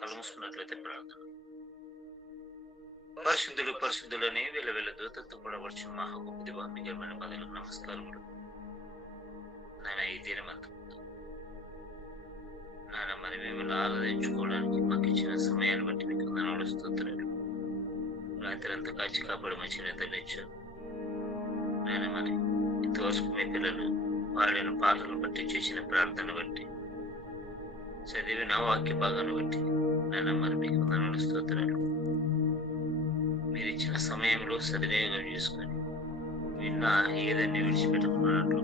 కళ్ళు మూసుకున్నట్లయితే ప్రార్థన. పరిశుద్ధుడు పరిశుద్ధులని వెల దూతతో కూడా వచ్చి మా గొప్ప దివా మిగిలిన పదవులకు నమస్కారములు. నాయన ఈ దినమంతా నాయన మరి మిమ్మల్ని ఆరాధించుకోవడానికి మాకు ఇచ్చిన సమయాన్ని బట్టి మీకు వందనాలు స్తోత్రాలు. రాత్రి అంతా కాచి కాపాడు మంచి నిద్రనిచ్చారు నాయన. మరి ఇంతవరకు మీ పిల్లలు పాడిన పాటలను బట్టి చేసిన ప్రార్థన బట్టి చదివిన వాక్య భాగాన్ని బట్టి నాయన మరి మీకు వందనాలు స్తోత్రాలు. మీరు ఇచ్చిన సమయంలో సద్వినియోగం చేసుకొని విన్న ఏదైనా విడిచిపెట్టుకున్నట్లు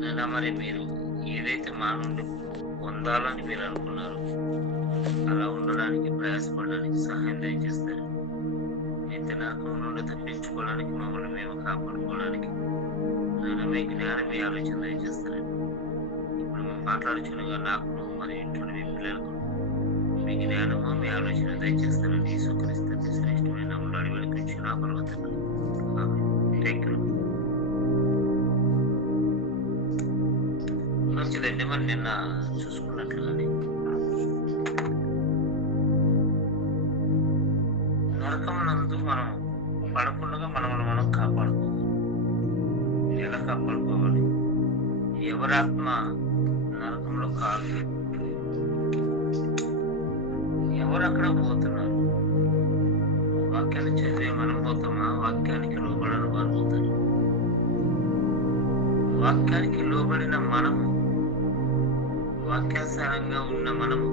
నాయన మరి మీరు ఏదైతే మా నుండి పొందాలని మీరు అనుకున్నారో అలా ఉండడానికి ప్రయాసపడడానికి సహాయం దయచేస్తారు. అయితే నరకం నుండి తప్పించుకోవడానికి మమ్మల్ని మేము కాపాడుకోవడానికి నాయన మీ జ్ఞానం మీ ఆలోచన దయచేస్తారండి. ఇప్పుడు మేము మాట్లాడుచున్నగా నాకు మరి ఇంట్లో మీ పిల్లలకు మీ జ్ఞానము మీ ఆలోచన దయచేస్తారని యేసుక్రీస్తు శ్రేష్టమైన నామములో వేడుకొంచు నా పర్వతం. Thank you. మంచిదండి. మరి నిన్న చూసుకున్నట్లుగానే నరకమునందు మనం పడకుండా మనం కాపాడుకోవాలి. ఎలా కాపాడుకోవాలి? ఎవరాత్మ నరకంలో కాదు, ఎవరు అక్కడ పోతున్నారు? వాక్యాన్ని చదివే మనం పోతామా? వాక్యానికి లోబడిన వారు పోతారు. వాక్యానికి లోబడిన మనము, వాక్యానుసారంగా ఉన్న మనము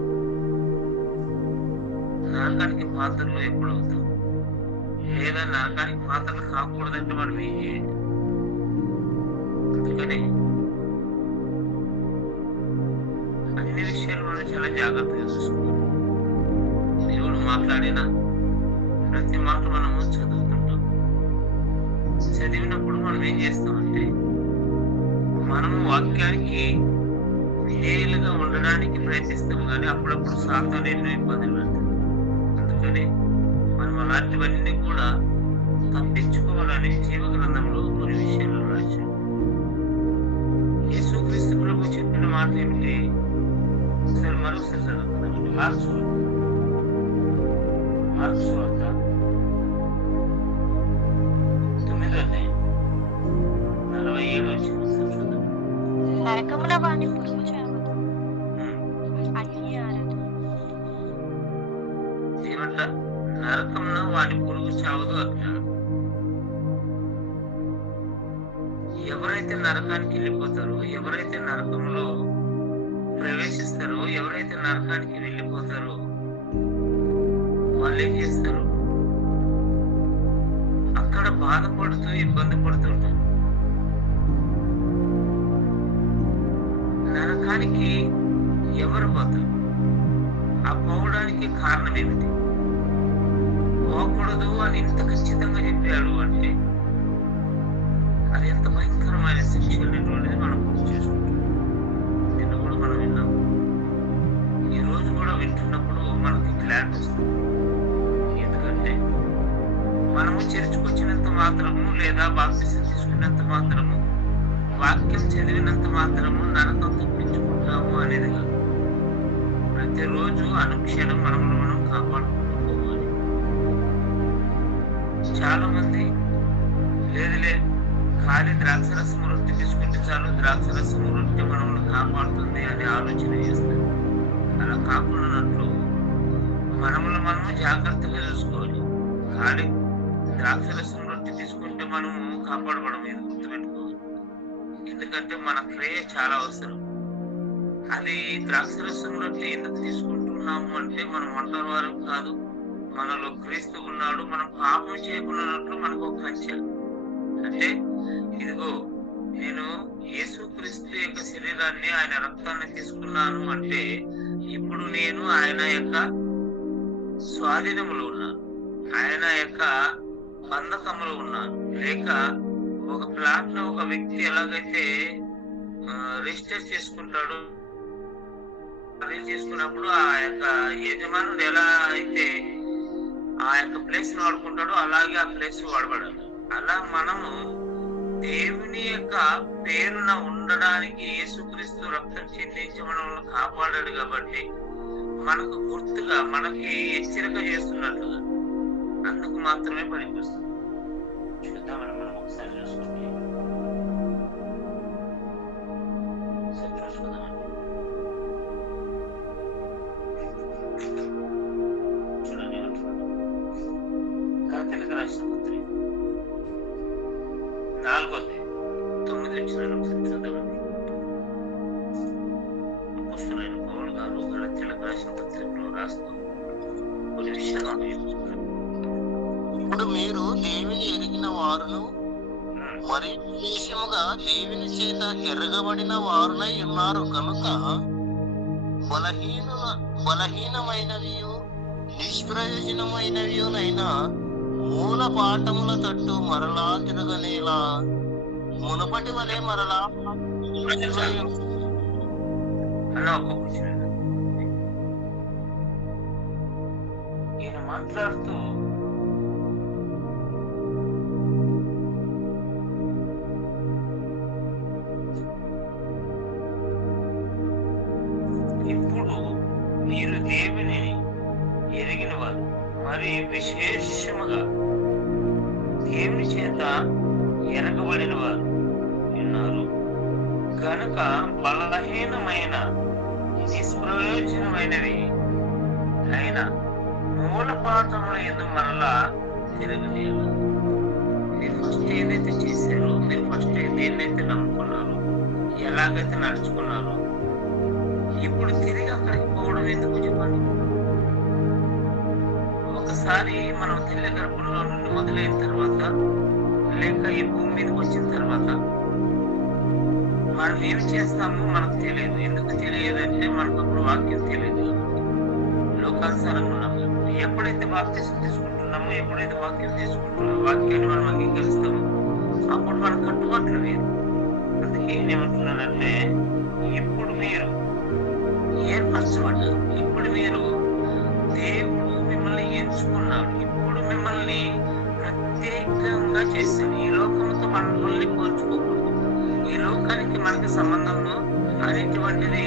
నరకానికి పాత్రలు ఎప్పుడు అవుతాం? లేదా నరకానికి పాత్రలు కాకూడదంటే మనం ఏం చేయాలి? అందుకని అన్ని విషయాలు మనం చాలా జాగ్రత్తగా చూసుకోవాలి. దేవుడు మాట్లాడిన ప్రతి మాట మనము చదువుతుంటాం. చదివినప్పుడు మనం ఏం చేస్తామంటే మనము వాక్యానికి విధేయులుగా ఉండడానికి ప్రయత్నిస్తాం, కానీ అప్పుడప్పుడు సాతాను ఎన్నో ఇబ్బందులు పెడతాం. అందుకని మనం అలాంటివన్నీ కూడా తప్పించుకోవాలని జీవ గ్రంథంలో కొన్ని విషయాలు రాశారు. యేసుక్రీస్తు ప్రభు చెప్పిన మాట ఏమిటి? సరే మరొకసారి చదువుతున్నామండి. మార్క్స్ వార్త 9:47 నరకమున వాని పురుగు చావదు, అగ్ని ఆరదు. ఏమంట? నరకమున వాని పురుగు చావదు, అగ్ని ఆరదు. ఎవరైతే నరకానికి వెళ్ళిపోతారో, ఎవరైతే నరకంలో ప్రవేశిస్తారో, ఎవరైతే నరకానికి వెళ్ళిపోతారో వాళ్ళు ఏం చేస్తారు? అక్కడ బాధపడుతూ ఇబ్బంది పడుతుంటారు. నరకానికి ఎవరు పోతారు? ఆ పోవడానికి కారణం ఏమిటి? పోకూడదు అని ఇంత ఖచ్చితంగా చెప్పాడు అంటే అది ఎంత భయంకరమైన శిక్ష అనేటువంటిది మనం గుర్తు చేసుకుంటాం. నిన్న కూడా మనం విన్నాం. ఈ రోజు కూడా వింటున్నప్పుడు మనకి క్లారిటీ వస్తుంది. ఎందుకంటే మనము చర్చకొచ్చినంత మాత్రము, లేదా బాప్తిసం తీసుకున్నంత మాత్రము, వాక్యం చదివినంత మాత్రము నరకం తప్పించుకుంటాము అనేది కాదు. ప్రతిరోజు అనుక్షణం మనల్ని మనం కాపాడుకోవాలి. చాలా మంది లేదులే ఖాళీ ద్రాక్షరసం రొట్టె తీసుకుంటే చాలు, ద్రాక్షరసం రొట్టె మనల్ని కాపాడుతుంది అని ఆలోచన చేస్తారు. అలా కాకుండానట్లు మనము జాగ్రత్తగా చూసుకోవాలి. ఖాళీ ద్రాక్షరసం రొట్టె తీసుకుంటే మనము కాపాడబడం, ఇది గుర్తుపెట్టుకోవాలి. ఎందుకంటే మన క్రియ చాలా అవసరం. అది ద్రాక్షరసం రొట్టె ఎందుకు తీసుకుంటున్నాము అంటే మనం ఒంటరి వారం కాదు, మనలో క్రీస్తు ఉన్నాడు, మనం పాపం చేయకున్నట్లు మనకు ఒక కంచె. అంటే ఇదిగో నేను యేసుక్రీస్తు యొక్క శరీరాన్ని, ఆయన రక్తాన్ని తీసుకున్నాను అంటే ఇప్పుడు నేను ఆయన యొక్క స్వాధీనములో ఉన్నాను, ఆయన యొక్క బంధకములో ఉన్నాను. లేక ఒక ప్లాట్ లో ఒక వ్యక్తి ఎలాగైతే రిజిస్టర్ చేసుకుంటాడు, చేసుకున్నప్పుడు ఆ యొక్క యజమానుడు ఎలా అయితే ఆ యొక్క ప్లేస్ వాడుకుంటాడో అలాగే ఆ ప్లేస్ వాడబడాలి. అలా మనము దేవుని యొక్క పేరున ఉండడానికి యేసుక్రీస్తు రక్తం చెందించి మనల్ని కాపాడాడు. కాబట్టి మనకు గుర్తుగా మనకి హెచ్చరిక చేస్తున్నట్లుగా అందుకు మాత్రమే పనికొస్తుంది. చూద్దామని మనం ఒకసారి చూసుకుంటే చూసుకుందామండి. చూడండి కథలకు రాసిన పత్రిక 4:9 ఒకసారి చూద్దామండి. అపోస్తలుడైన పౌలు గారు గలతీయులకు రాసిన పత్రికలో రాస్తూ కొన్ని విషయాలు ఇప్పుడు మీరు దేవుని ఎరిగిన వారును మరి విశేషముగా దేవుని చేత ఎరగబడిన వారునై ఉన్నారు కనుక బలహీనమైనవియు నిష్ప్రయోజనమైనవియునైనా మూల పాఠముల తట్టు మరలా తిరగనేలా మునపటి వలె మరలా ఈయన మాట్లాడుతూ ఇప్పుడు మీరు దేవుని ఎరిగిన వారు మరి విశేషముగా దేవుని చేత ఎరగబడిన వారు ఉన్నారు కనుక బలహీనమైన నిష్ప్రయోజనమైనవి అయిన మూల పాఠముల యందు మరలా తిరగలేదు. మీరు ఫస్ట్ ఏదైతే చేశారో, మీరు ఫస్ట్ దేన్నైతే నమ్ముకున్నారో, ఎలాగైతే నడుచుకున్నారో, ఇప్పుడు తిరిగి అక్కడికి పోవడం ఎందుకు చెప్పండి? ఒకసారి మనం తల్లి గర్భంలో నుండి మొదలైన తర్వాత లేక ఈ భూమి మీదకి వచ్చిన తర్వాత మనం ఏమి చేస్తామో మనకు తెలియదు. ఎందుకు తెలియదంటే మనకు అప్పుడు వాక్యం తెలియదు, లోకానుసారంగా ఉన్నాము. ఎప్పుడైతే బాప్తిసం తీసుకుంటున్నామో, ఎప్పుడైతే వాక్యం తీసుకుంటున్నామో, వాక్యాన్ని మనం అంగీకరిస్తామో అప్పుడు మన కట్టుబాట్లు వేరు. అందుకే ఏమంటున్నానంటే ఇప్పుడు మీరు ఏర్పరచబడ్డారు, ఇప్పుడు మీరు దేవుడు మిమ్మల్ని ఎంచుకున్నాడు, ఇప్పుడు మిమ్మల్ని ప్రత్యేకంగా చేశాడు. ఈ లోకంతో మనల్ని పోల్చుకోకూడదు. ఈ లోకానికి మనకి సంబంధంలో అనేటువంటిది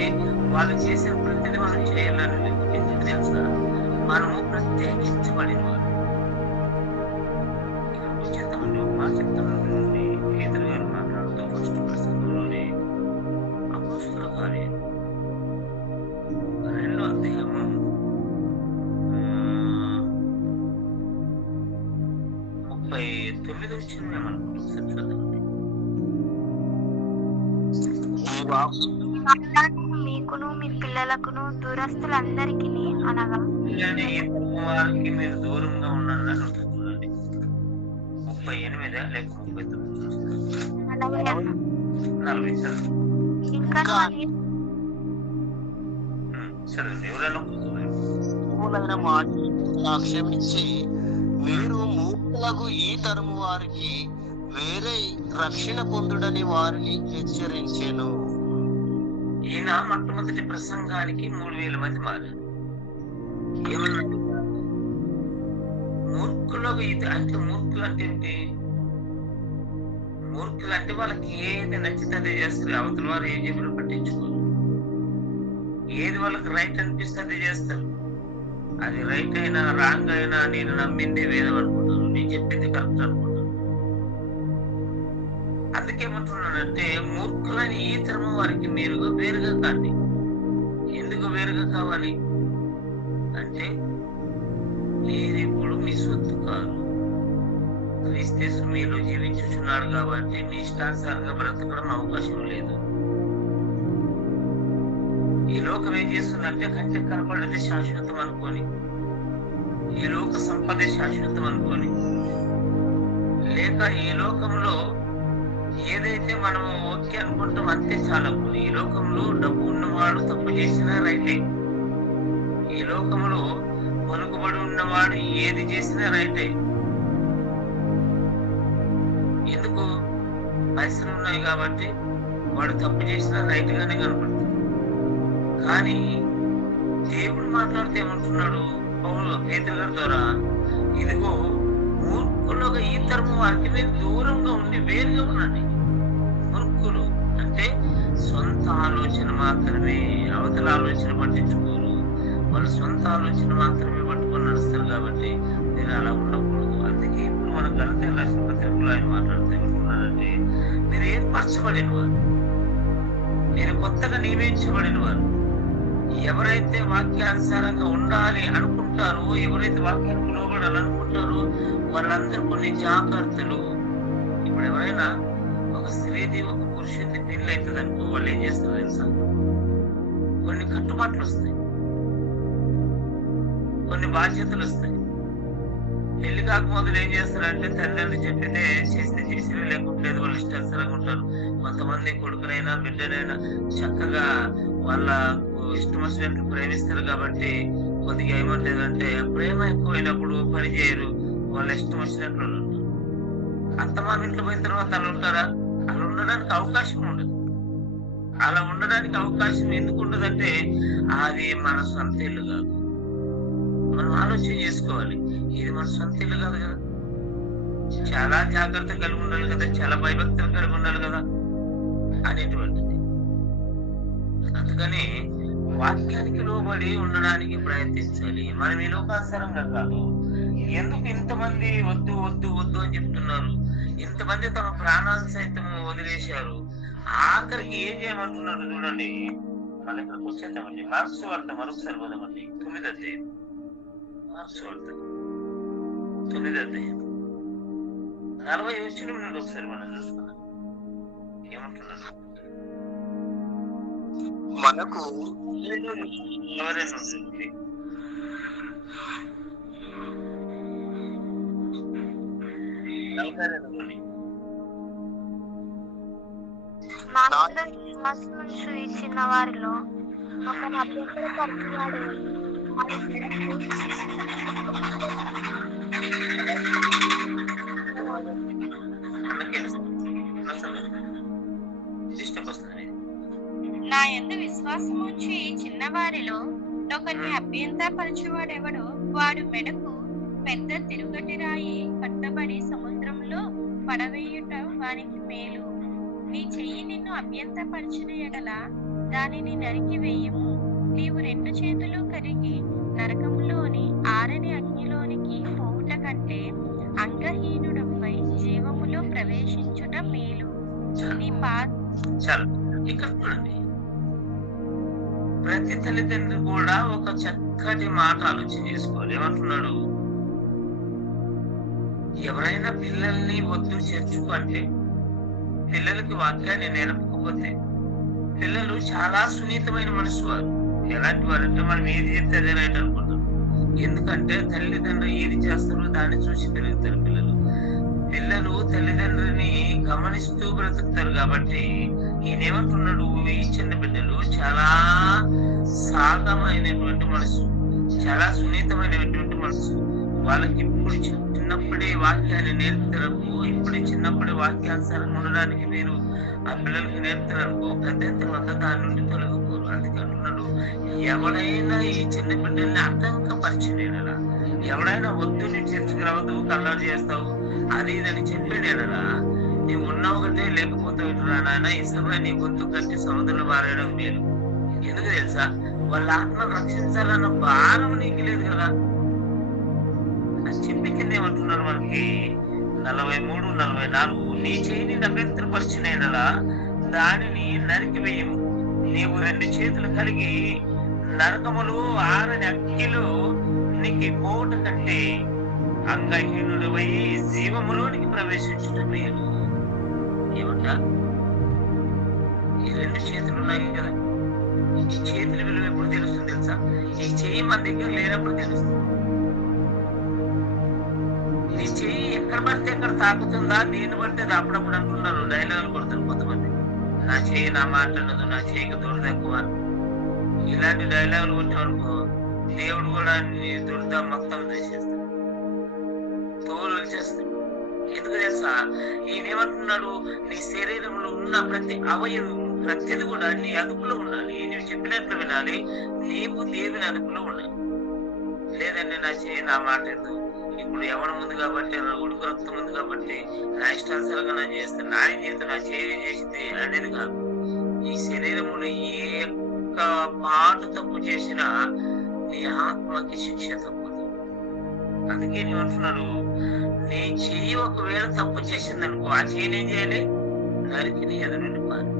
వాళ్ళు చేసిన ప్రతిదీ మనం చేయాలని లేదు. ఎందుకు తెలుసా? మనము ప్రత్యేకించబడిన వారు. ఇక్కడ వచ్చేద్దామండి, ఒక మాట చెప్తానండి. పేతురు గారు మాట్లాడుతూ ఫస్ట్ ప్రసంగంలోనే అపోస్తలుల కార్యాలు 2వ అధ్యాయము 39 వచ్చింది మనకు. ఒకసారి చూద్దామండి. మీకును మీ పిల్లలకును దూరస్తులందరికీ అనగా వారికి మీరు దూరంగా ఉన్నారని ఉంటుంది. చూడండి 38 లేక 39 40 ఇంకా చదవండి. ఎవరైనా క్షమించి మీరు మూర్ఖులకు ఈ తరము వారికి వేరే రక్షణ పొందుడని వారిని హెచ్చరించెను. ఈయన మొట్టమొదటి ప్రసంగానికి 3000 మంది మారారు. ఏమన్నాడు? మూర్ఖులకు ఇది అంటే, మూర్ఖులు అంటే ఏంటి? మూర్ఖులు అంటే వాళ్ళకి ఏది నచ్చితే అదే చేస్తారు. అవతల వారు ఏం చెప్పినా పట్టించుకోరు. ఏది వాళ్ళకి రైట్ అనిపిస్తే అదే చేస్తారు. అది రైట్ అయినా రాంగ్ అయినా నేను నమ్మింది వేదం అనుకుంటాను, నేను చెప్పింది కరెక్ట్ అనుకుంటాను. అందుకేమంటున్నానంటే మూర్ఖులని ఈ తరము వారికి మీరు వేరుగా కాండి. ఎందుకు వేరుగా కావాలి అంటే మీరు ఇప్పుడు మీ సొత్తు కాదు, క్రీస్తు మీలో జీవించుచున్నాడు కాబట్టి మీ ఇష్టానుసారంగా బ్రతకడం అవకాశం లేదు. ఈ లోకం ఏం చేస్తుందంటే కంటే కనపడేది శాశ్వతం అనుకొని, ఈ లోక సంపద శాశ్వతం అనుకొని, లేక ఈ లోకంలో ఏదైతే మనం ఓకే అనుకుంటాం అంతే చాలా. ఈ లోకంలో డబ్బు ఉన్నవాడు తప్పు చేసినా రైటే, ఈ లోకంలో పలుకుబడి ఉన్నవాడు ఏది చేసినా రైటే. ఎందుకు? పైసలు ఉన్నాయి కాబట్టి వాడు తప్పు చేసినా రైట్ గానే కనపడుతుంది. కానీ దేవుడు మాట్లాడితే ఏమంటున్నాడు పౌలు పేతురు గారి ద్వారా? ఇదిగో మూర్ఖులుగా ఈ తరము వారికి మీరు దూరంగా ఉండి వేరుగా ఉండండి. మూర్ఖులు అంటే సొంత ఆలోచన మాత్రమే, అవతల ఆలోచన పట్టించుకోరు. వాళ్ళ మన సొంత ఆలోచన మాత్రమే పట్టుకొని నడుస్తారు కాబట్టి మీరు అలా ఉండకూడదు. అందుకే ఇప్పుడు మన గణిత రాష్ట్రపతిలో ఆయన మాట్లాడుతూ ఏమంటున్నారంటే, మీరు ఏర్పరచబడిన వారు, మీరు కొత్తగా నియమించబడిన వారు. ఎవరైతే వాక్యానుసారంగా ఉండాలి అనుకుంటారో, ఎవరైతే వాక్యానికి లోబడాలి అనుకుంటారో వాళ్ళందరూ కొన్ని జాగ్రత్తలు. ఇప్పుడు ఎవరైనా ఒక స్త్రీది ఒక పురుషుడిది పెళ్లి అవుతుంది అనుకో, వాళ్ళు ఏం చేస్తారు తెలుసా? కొన్ని కట్టుబాట్లు వస్తాయి, కొన్ని బాధ్యతలు వస్తాయి. పెళ్లి కాకముందు ఏం చేస్తారంటే తల్లిదండ్రులు చెప్పిందే చేస్తే చేసినా, లేకుంటే వాళ్ళు ఇష్టానుసారంగా ఉంటారు. కొంతమంది కొడుకునైనా బిడ్డనైనా చక్కగా వాళ్ళ ఇష్టం వచ్చినట్లు ప్రేమిస్తారు కాబట్టి కొద్దిగా ఏమంటేదంటే ప్రేమ ఎక్కువైనప్పుడు పని చేయరు, వాళ్ళ ఇష్టం వచ్చినట్లు ఉంటారు. అత్తమామ ఇంట్లో పోయిన తర్వాత అలా ఉంటారా? అలా ఉండడానికి అవకాశం ఉండదు. అలా ఉండడానికి అవకాశం ఎందుకు ఉండదంటే అది మన సొంత ఇల్లు కాదు. మనం ఆలోచన చేసుకోవాలి, ఇది మన సొంత ఇల్లు కాదు కదా, చాలా జాగ్రత్త కలిగి ఉండాలి కదా, చాలా భయభక్తులు కలిగి ఉండాలి కదా అనేటువంటిది. అందుకని వాక్యానికి లోబడి ఉండడానికి ప్రయత్నించాలి. మనం ఈ లోకానుసారంగా కాదు. ఎందుకు ఇంతమంది వద్దు వద్దు వద్దు అని చెప్తున్నారు? ఇంతమంది తమ ప్రాణాలు సైతం వదిలేశారు. ఆఖరికి ఏం చేయమంటున్నారు చూడండి. మన ఇక్కడికి వచ్చేద్దామండి. మార్క్స్ వార్త మరొకసారి పోదామండి. 9వ అధ్యాయం. మార్క్స్ వార్త 9వ అధ్యాయం 40 వచనం నుండి ఒకసారి మనం చూసుకున్నాం. ఏమంటున్నారు? మనకు ఎవరైనా ఉంటుంది మాకు విశ్వాసం చూయించిన వారిలో ఒకరిని అభ్యంతరపరిచేవాడు నా యందు విశ్వాసము ఉంచి చిన్నవారిలో ఒకరిని అభ్యంతరపరచువాడెవడో వాడు మెడకు పెద్ద తిరుగటి రాయి కట్టబడి సముద్రంలో పడవేయుట వానికి మేలు. నీ చెయ్యి నిన్ను అభ్యంతరపరిచిన ఎడల దానిని నరికి వేయము. నీవు 2 చేతులు కరిగి నరకములోని ఆరని అగ్నిలోనికి పోవుట కంటే అంగహీనుడపై జీవములో ప్రవేశించుట మేలు. నీ ఇక్కడ చూడండి, ప్రతి తల్లిదండ్రులు కూడా ఒక చక్కటి మాట ఆలోచన చేసుకోవాలి. ఏమంటున్నాడు? ఎవరైనా పిల్లల్ని వద్దు చేర్చుకుంటే, పిల్లలకి వాక్యాన్ని నేర్పకపోతే, పిల్లలు చాలా సున్నితమైన మనసు వారు. ఎలాంటి వారంటే మనం ఏది చెప్తే అదే రైట్ అనుకుంటాం. ఎందుకంటే తల్లిదండ్రులు ఏది చేస్తారో దాన్ని చూసి పెరుగుతారు పిల్లలు. పిల్లలు తల్లిదండ్రులని గమనిస్తూ బ్రతుకుతారు కాబట్టి ఈయనేమంటున్నాడు? ఈ చిన్న బిడ్డలు చాలా సాధమైనటువంటి మనసు, చాలా సున్నితమైనటువంటి మనసు. వాళ్ళకి ఇప్పుడు చిన్నప్పుడే వాక్యాన్ని నేర్పుతారనుకో, ఇప్పుడు చిన్నప్పుడే వాక్యానుసారంగా ఉండడానికి మీరు ఆ పిల్లలకి నేర్పుతారనుకో, పెద్ద తర్వాత దాని నుండి తొలగిపోరు. అందుకంటున్నాడు, ఎవడైనా ఈ చిన్న బిడ్డల్ని ఆటంకపరిచినేనరా, ఎవడైనా వద్దు నీ చర్చకు రావద్దు, కల్లారు చేస్తావు అది ఇదని చెప్పేనేనరా, నీవు ఉన్నావు కంటే లేకపోతే నాయన ఇష్టమై నీ గొంతు కట్టి సముద్రంలో పారేయడం మేలు. ఎందుకు తెలుసా? వాళ్ళ ఆత్మను రక్షించాలన్న భారం నీకు లేదు కదా అని చెప్పి కింద ఏమంటున్నారు మనకి 43, 44. నీ చేయిని అభ్యంతరపరిచినేనలా దానిని నరికి వేయము. నీవు 2 చేతులు కలిగి నరకములు ఆరని అగ్నిలో నీకు పోవుట కంటే అంగహీనుడు పోయి జీవములోనికి ప్రవేశించడం మేలు. ఏమంట? ఈ 2 చేతులు ఉన్నాయి కదా, ఈ చేతుల విలువ ఎప్పుడు తెలుస్తుంది తెలుసా? ఈ చెయ్యి మన దగ్గర లేనప్పుడు తెలుస్తుంది. నీ చెయ్యి ఎక్కడ పడితే ఎక్కడ తాకుతుందా, దీన్ని బట్టి అప్పుడప్పుడు అంటున్నారు, డైలాగులు కొడతారు కొంతమంది. నా చెయ్యి నా మాట్లాడదు, నా చెయ్యికి దురద ఎక్కువ, ఇలాంటి డైలాగులు కొట్టామనుకో దేవుడు కూడా నీ దురద మొత్తం చేసేస్తాడు, తోలు చేస్తాడు. ఎందుకు తెలుసా? ఈయన ఏమంటున్నాడు? నీ శరీరంలో ఉన్న ప్రతి అవయవం ప్రతిది కూడా నీ అదుపులో ఉండాలి. నువ్వు చెప్పినట్లు వినాలి, నీవు దేవుని అదుపులో ఉండాలి. లేదండి నా చేయి నా మాట ఎందుకు, ఇప్పుడు ఎవరి ముందు కాబట్టి, ఉడుకు రక్తం ఉంది కాబట్టి నా ఇష్టానుసారంగా నా చేస్తాను, నా జీవితం నా చేయి చేసింది అనేది కాదు. ఈ శరీరంలో ఏ ఒక్క పాటు తప్పు చేసినా నీ ఆత్మకి శిక్ష తప్పదు. అందుకే ఏమంటున్నాడు, నీ చెయ్యి ఒకవేళ తప్పు చేసింది అనుకో, ఆ చెయ్యిని ఏం చేయాలి? నరికి నీ ఎదురు నుండి పారు.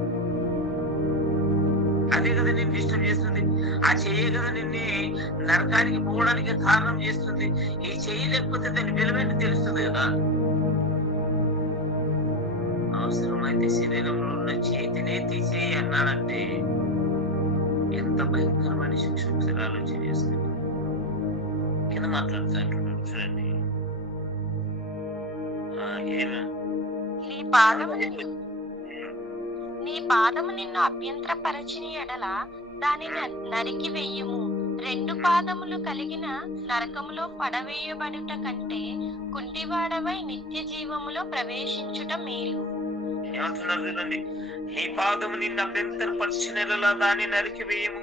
అదే కదా నేను డిస్టర్బ్ చేస్తుంది. ఆ చెయ్యే కదా నిన్ను నరకానికి పోవడానికి కారణం చేస్తుంది. ఈ చెయ్యి లేకపోతే దాని విలువేంటి తెలుస్తుంది కదా. అవసరమైతే శరీరంలో ఉన్న చేతినే తీసేయి అన్నాడంటే ఎంత భయంకరమైన శిక్ష ఒకసారి ఆలోచన చేస్తుంది. కింద మాట్లాడుతూ అంటున్నాడు చూడండి. నీ పాదము నిన్ను అభ్యంతరపరచిన ఎడల దానిని నరికి వెయ్యుము. 2 పాదములు కలిగిన నరకములో పడవేయబడుట కంటే కుంటివాడవై నిత్య జీవములో ప్రవేశించుట మేలు. ఏమంటున్నారు చూడండి, నీ పాదము నిన్ను అభ్యంతరపరిచిన ఎడల దాన్ని నరికి వేయము.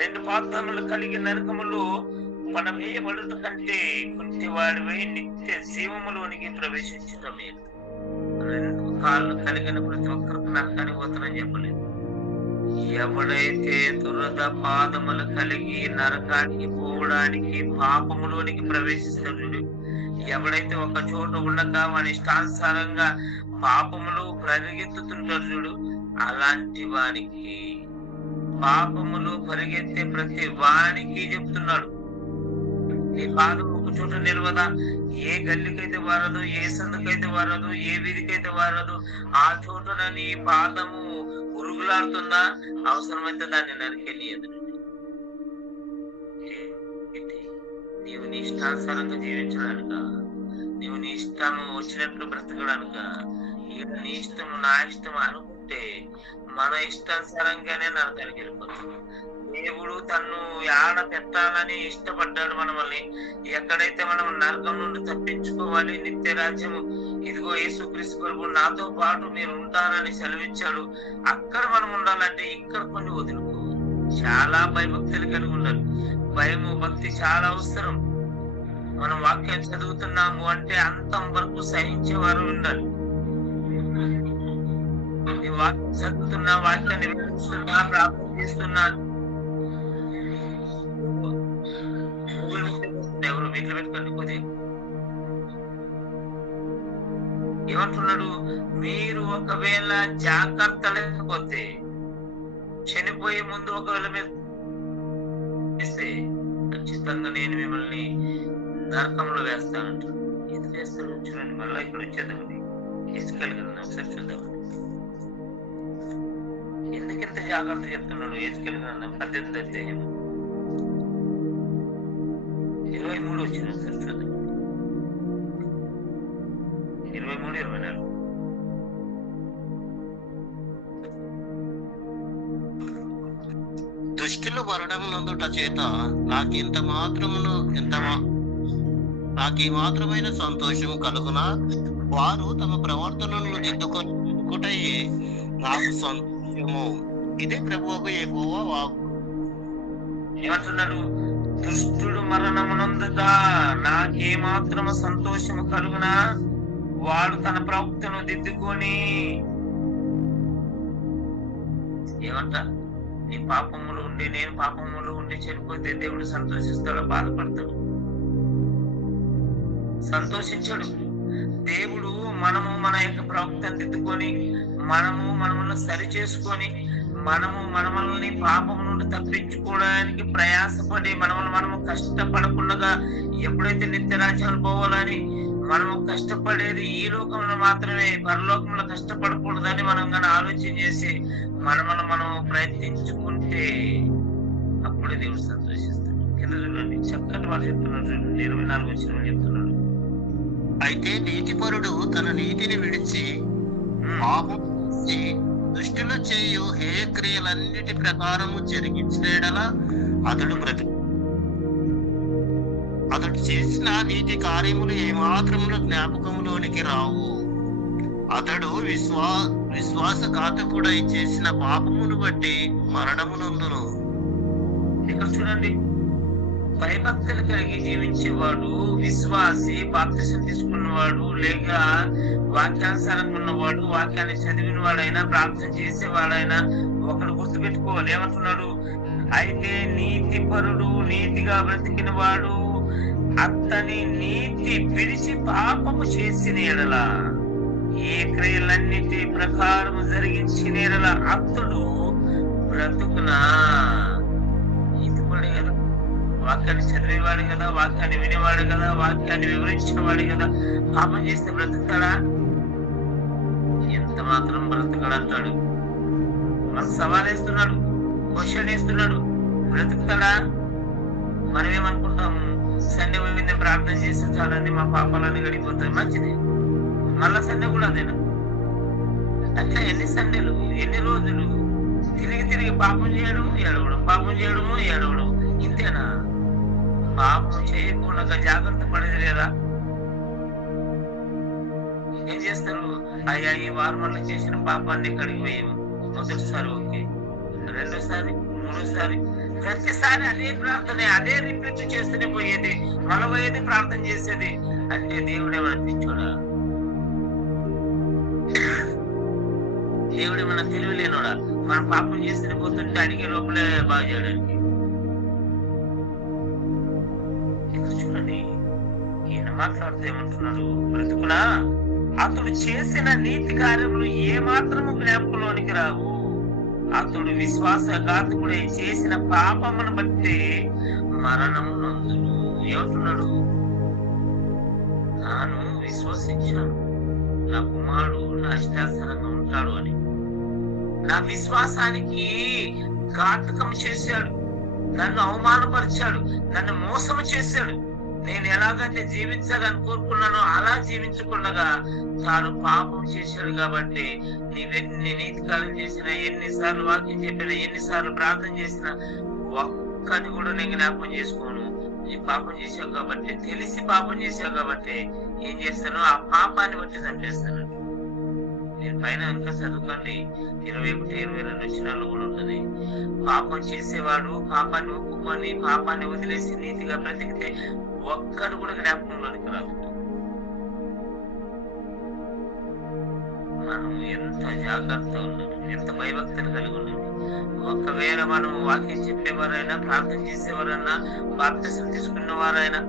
2 పాదములు కలిగిన నరకములో పడవేయబడుట కంటే కుంటివాడివై నిత్య జీవములోనికి ప్రవేశించుట మేలు. 2 కాళ్ళు కలిగిన ప్రతి ఒక్కరికి నరకానికి పోతానని చెప్పలేదు. ఎవడైతే దురద పాదములు కలిగి నరకానికి పోవడానికి పాపములోనికి ప్రవేశిస్తాడు, ఎవడైతే ఒక చోట ఉండక వాని ఇష్టానుసారంగా పాపములు పరిగెత్తుతుంటాడు చూడు, అలాంటి వానికి పాపములు పరిగెత్తే ప్రతి వానికి చెప్తున్నాడు, నీ పాదం ఒక చోట నిలవదా, ఏ గల్లికైతే వారదు, ఏ సందుకైతే వారదు, ఏ వీధికైతే వారదు, ఆ చోటన నీ పాదము ఉరుగులాడుతుందా, అవసరమైతే దాన్ని నరికెళ్ళియదు. నీవు నీ ఇష్టానుసారంగా జీవించడానిక, నీవు నీ ఇష్టము వచ్చినట్లు బ్రతకడానిక, ఇక నీ ఇష్టము నా ఇష్టం అనుకుంటే మన ఇష్టానుసారంగానే నరకానికి వెళ్ళిపోతుంది. దేవుడు తన్ను ఆడ పెట్టాలని ఇష్టపడ్డాడు మనల్ని. ఎక్కడైతే మనం నరకం నుండి తప్పించుకోవాలి, నిత్య రాజ్యము ఇదిగో యేసుక్రీస్తు ప్రభువు నాతో పాటు మీరు ఉంటారని సెలవిచ్చాడు, అక్కడ మనం ఉండాలంటే ఇక్కడ కొన్ని వదులుకోవాలి. చాలా భయభక్తులు కలిగి ఉండాలి. భయము భక్తి చాలా అవసరం. మనం వాక్యం చదువుతున్నాము అంటే అంతం వరకు సహించేవారు ఉండాలి. వాక్యం చదువుతున్నా, వాక్యాన్ని వివరిస్తున్నా, ప్రార్థన చేస్తున్నా, ఎవరు వీటిలో పెట్టుకోండి. కొద్ది ఏమంటున్నాడు, మీరు ఒకవేళ జాగ్రత్త లేకపోతే చనిపోయే ముందు ఒకవేళ మీరు చేస్తే ఖచ్చితంగా నేను మిమ్మల్ని నరకంలో వేస్తానంటాడు. ఎందుకు వేస్తాడు చూడండి. మళ్ళీ ఇక్కడ వచ్చేద్దామని ఎసుకెళ్ళగలను ఒకసారి చూద్దాం. ఎందుకింత జాగ్రత్త చెప్తున్నాడు? ఎసుకెళ్ళగలను 18 అధ్యాయం 23 వచ్చిన ఒకసారి చూద్దాం. 23, 24. దుష్టులు మరణమునందుట చేత నాకీ మాత్రమైన సంతోషము కలుగునా, వారు తమ ప్రవర్తనను దిద్దుకొనుటయే నాకు సంతోషము. ఇదే ప్రభువుకు యెహోవా వాక్కు. ఏమంటున్నాడు? దుష్టుడు మరణమునందుట నాకేమాత్రము సంతోషము కలుగునా, వాడు తన ప్రవక్తను దిద్దుకొని. ఏమంట? నీ పాపములు ఉండి నేను పాపములు ఉండి చనిపోతే దేవుడు సంతోషిస్తాడు, బాధపడతాడు? సంతోషించడు. దేవుడు మనము మన యొక్క ప్రవక్తను దిద్దుకొని, మనమును సరి చేసుకొని, మనల్ని పాపం నుండి తప్పించుకోవడానికి ప్రయాసపడి మనము కష్టపడకుండా ఎప్పుడైతే నిత్యరాజ్యాలు పోవాలని మనము కష్టపడేది ఈ లోకంలో మాత్రమే, పరలోకంలో కష్టపడకూడదని మనం కానీ ఆలోచన చేసి మనం ప్రయత్నించుకుంటే అప్పుడే దేవుడు సంతోషిస్తాడు. కింద చూడండి, చక్కటి వాళ్ళు చెప్తున్నాడు. 24 వచ్చిన చెప్తున్నాడు, అయితే నీతిపరుడు తన నీతిని విడిచి పాపం చేసి దుష్టులు చేయు హేయ క్రియలన్నిటి ప్రకారము జరిగించేడలా అతడు చేసిన నీతి కార్యములు ఏమాత్రములు జ్ఞాపకములోనికి రావు. అతడు విశ్వాసఘాతకుడై చేసిన పాపమును బట్టి మరణమునందును. ఇక్కడ చూడండి, భయభక్తులు కలిగి జీవించేవాడు, విశ్వాసి, బాప్తిసం తీసుకున్నవాడు, లేక వాక్యానుసారంగా ఉన్నవాడు, వాక్యాన్ని చదివిన వాడైనా, ప్రార్థన చేసేవాడైనా ఒకడు గుర్తుపెట్టుకోవాలి. ఏమంటున్నాడు? అయితే నీతి పరుడు, నీతిగా బ్రతికిన వాడు అతని నీతి విడిచి పాపము చేసిన ఎడల, ఈ క్రియలన్నిటి ప్రకారం జరిగించిన ఎడల అతడు బ్రతుకునా. నీతిపరుడే కదా, వాక్యాన్ని చదివేవాడు కదా, వాక్యాన్ని వినేవాడు కదా, వాక్యాన్ని వివరించేవాడు కదా. పాపం చేస్తే బ్రతుకుతాడా? ఎంత మాత్రం బ్రతకడు అంటాడు. మనకు సవాల్ వేస్తున్నాడు, క్వశ్చన్ వేస్తున్నాడు. బ్రతుకుతాడా? మనమేమనుకుంటాము, సండే పోయింది ప్రార్థన చేస్తే చాలండి మా పాపాలన్నీ గడిపోతాయి. మంచిది, మళ్ళా సండే కూడా అదేనా? అట్లా ఎన్ని సండేలు, ఎన్ని రోజులు తిరిగి తిరిగి పాపం చేయడం, ఏడవడం, పాపం చేయడము, ఏడవడం, ఇంతేనా? పాపం చేయకుండా జాగ్రత్త పడేది లేదా? ఏం చేస్తారు? అయ్యా ఈ వారం వల్ల చేసిన పాపాన్ని ఎక్కడికి వేయము. మొదటిసారి ఓకే, రెండోసారి, మూడోసారి, ప్రతిసారి అదే ప్రార్థన, అదే రిపీట్ చేస్తూనే పోయేది, మళ్ళీ పోయేది ప్రార్థన చేసేది. అంటే దేవుడు ఏమైనా పిచ్చోడా? దేవుడు ఏమైనా తెలియలేనోడా? మనం పాపం చేస్తూనే పోతుంటే అడిగే లోపలే బాగా చేయడానికి. చూడండి, ఈయన మాట్లాడుతూ ఏమంటున్నాడు? బ్రతుకునా అతడు చేసిన నీతి కార్యములు ఏ మాత్రము జ్ఞాపకంలోనికి రావు. అతడు విశ్వాసఘాతకుడై చేసిన పాపమును బట్టి మరణము నందును. ఏమంటున్నాడు? తాను విశ్వసించాను, నా కుమారుడు నా ఇష్టానుసారంగా ఉంటాడు అని. నా విశ్వాసానికి ఘాతకం చేశాడు, నన్ను అవమానపరిచాడు, నన్ను మోసం చేశాడు. నేను ఎలాగైతే జీవించాలని కోరుకున్నానో అలా జీవించకుండా తాను పాపం చేశాడు. కాబట్టి నీవెన్ని నీతి కార్యం చేసినా, ఎన్నిసార్లు వాక్యం చెప్పినా, ఎన్నిసార్లు ప్రార్థన చేసినా ఒక్కటి కూడా నేను జ్ఞాపకం చేసుకోను. నీ పాపం చేశావు కాబట్టి, తెలిసి పాపం చేశావు కాబట్టి ఏం చేస్తాను? ఆ పాపాన్ని బట్టి చంపేస్తాను. నేను పైన ఇంకా చదువుకోండి, 21, 22 వచనాలు కూడా ఉంటది. పాపం చేసేవాడు పాపాన్ని ఒప్పుకొని పాపాన్ని వదిలేసి నీతిగా బ్రతికితే ఒక్కడు కూడా జ్ఞాపకంలోనికి రాదు. మనం ఎంత జాగ్రత్త ఉన్నాడు, ఎంత భయభక్తిని కలిగి ఉన్నాడు. ఒకవేళ మనం వాక్యం చెప్పేవారైనా, ప్రార్థన చేసేవారైనా, బాప్తిసం తీసుకున్న వారైనా,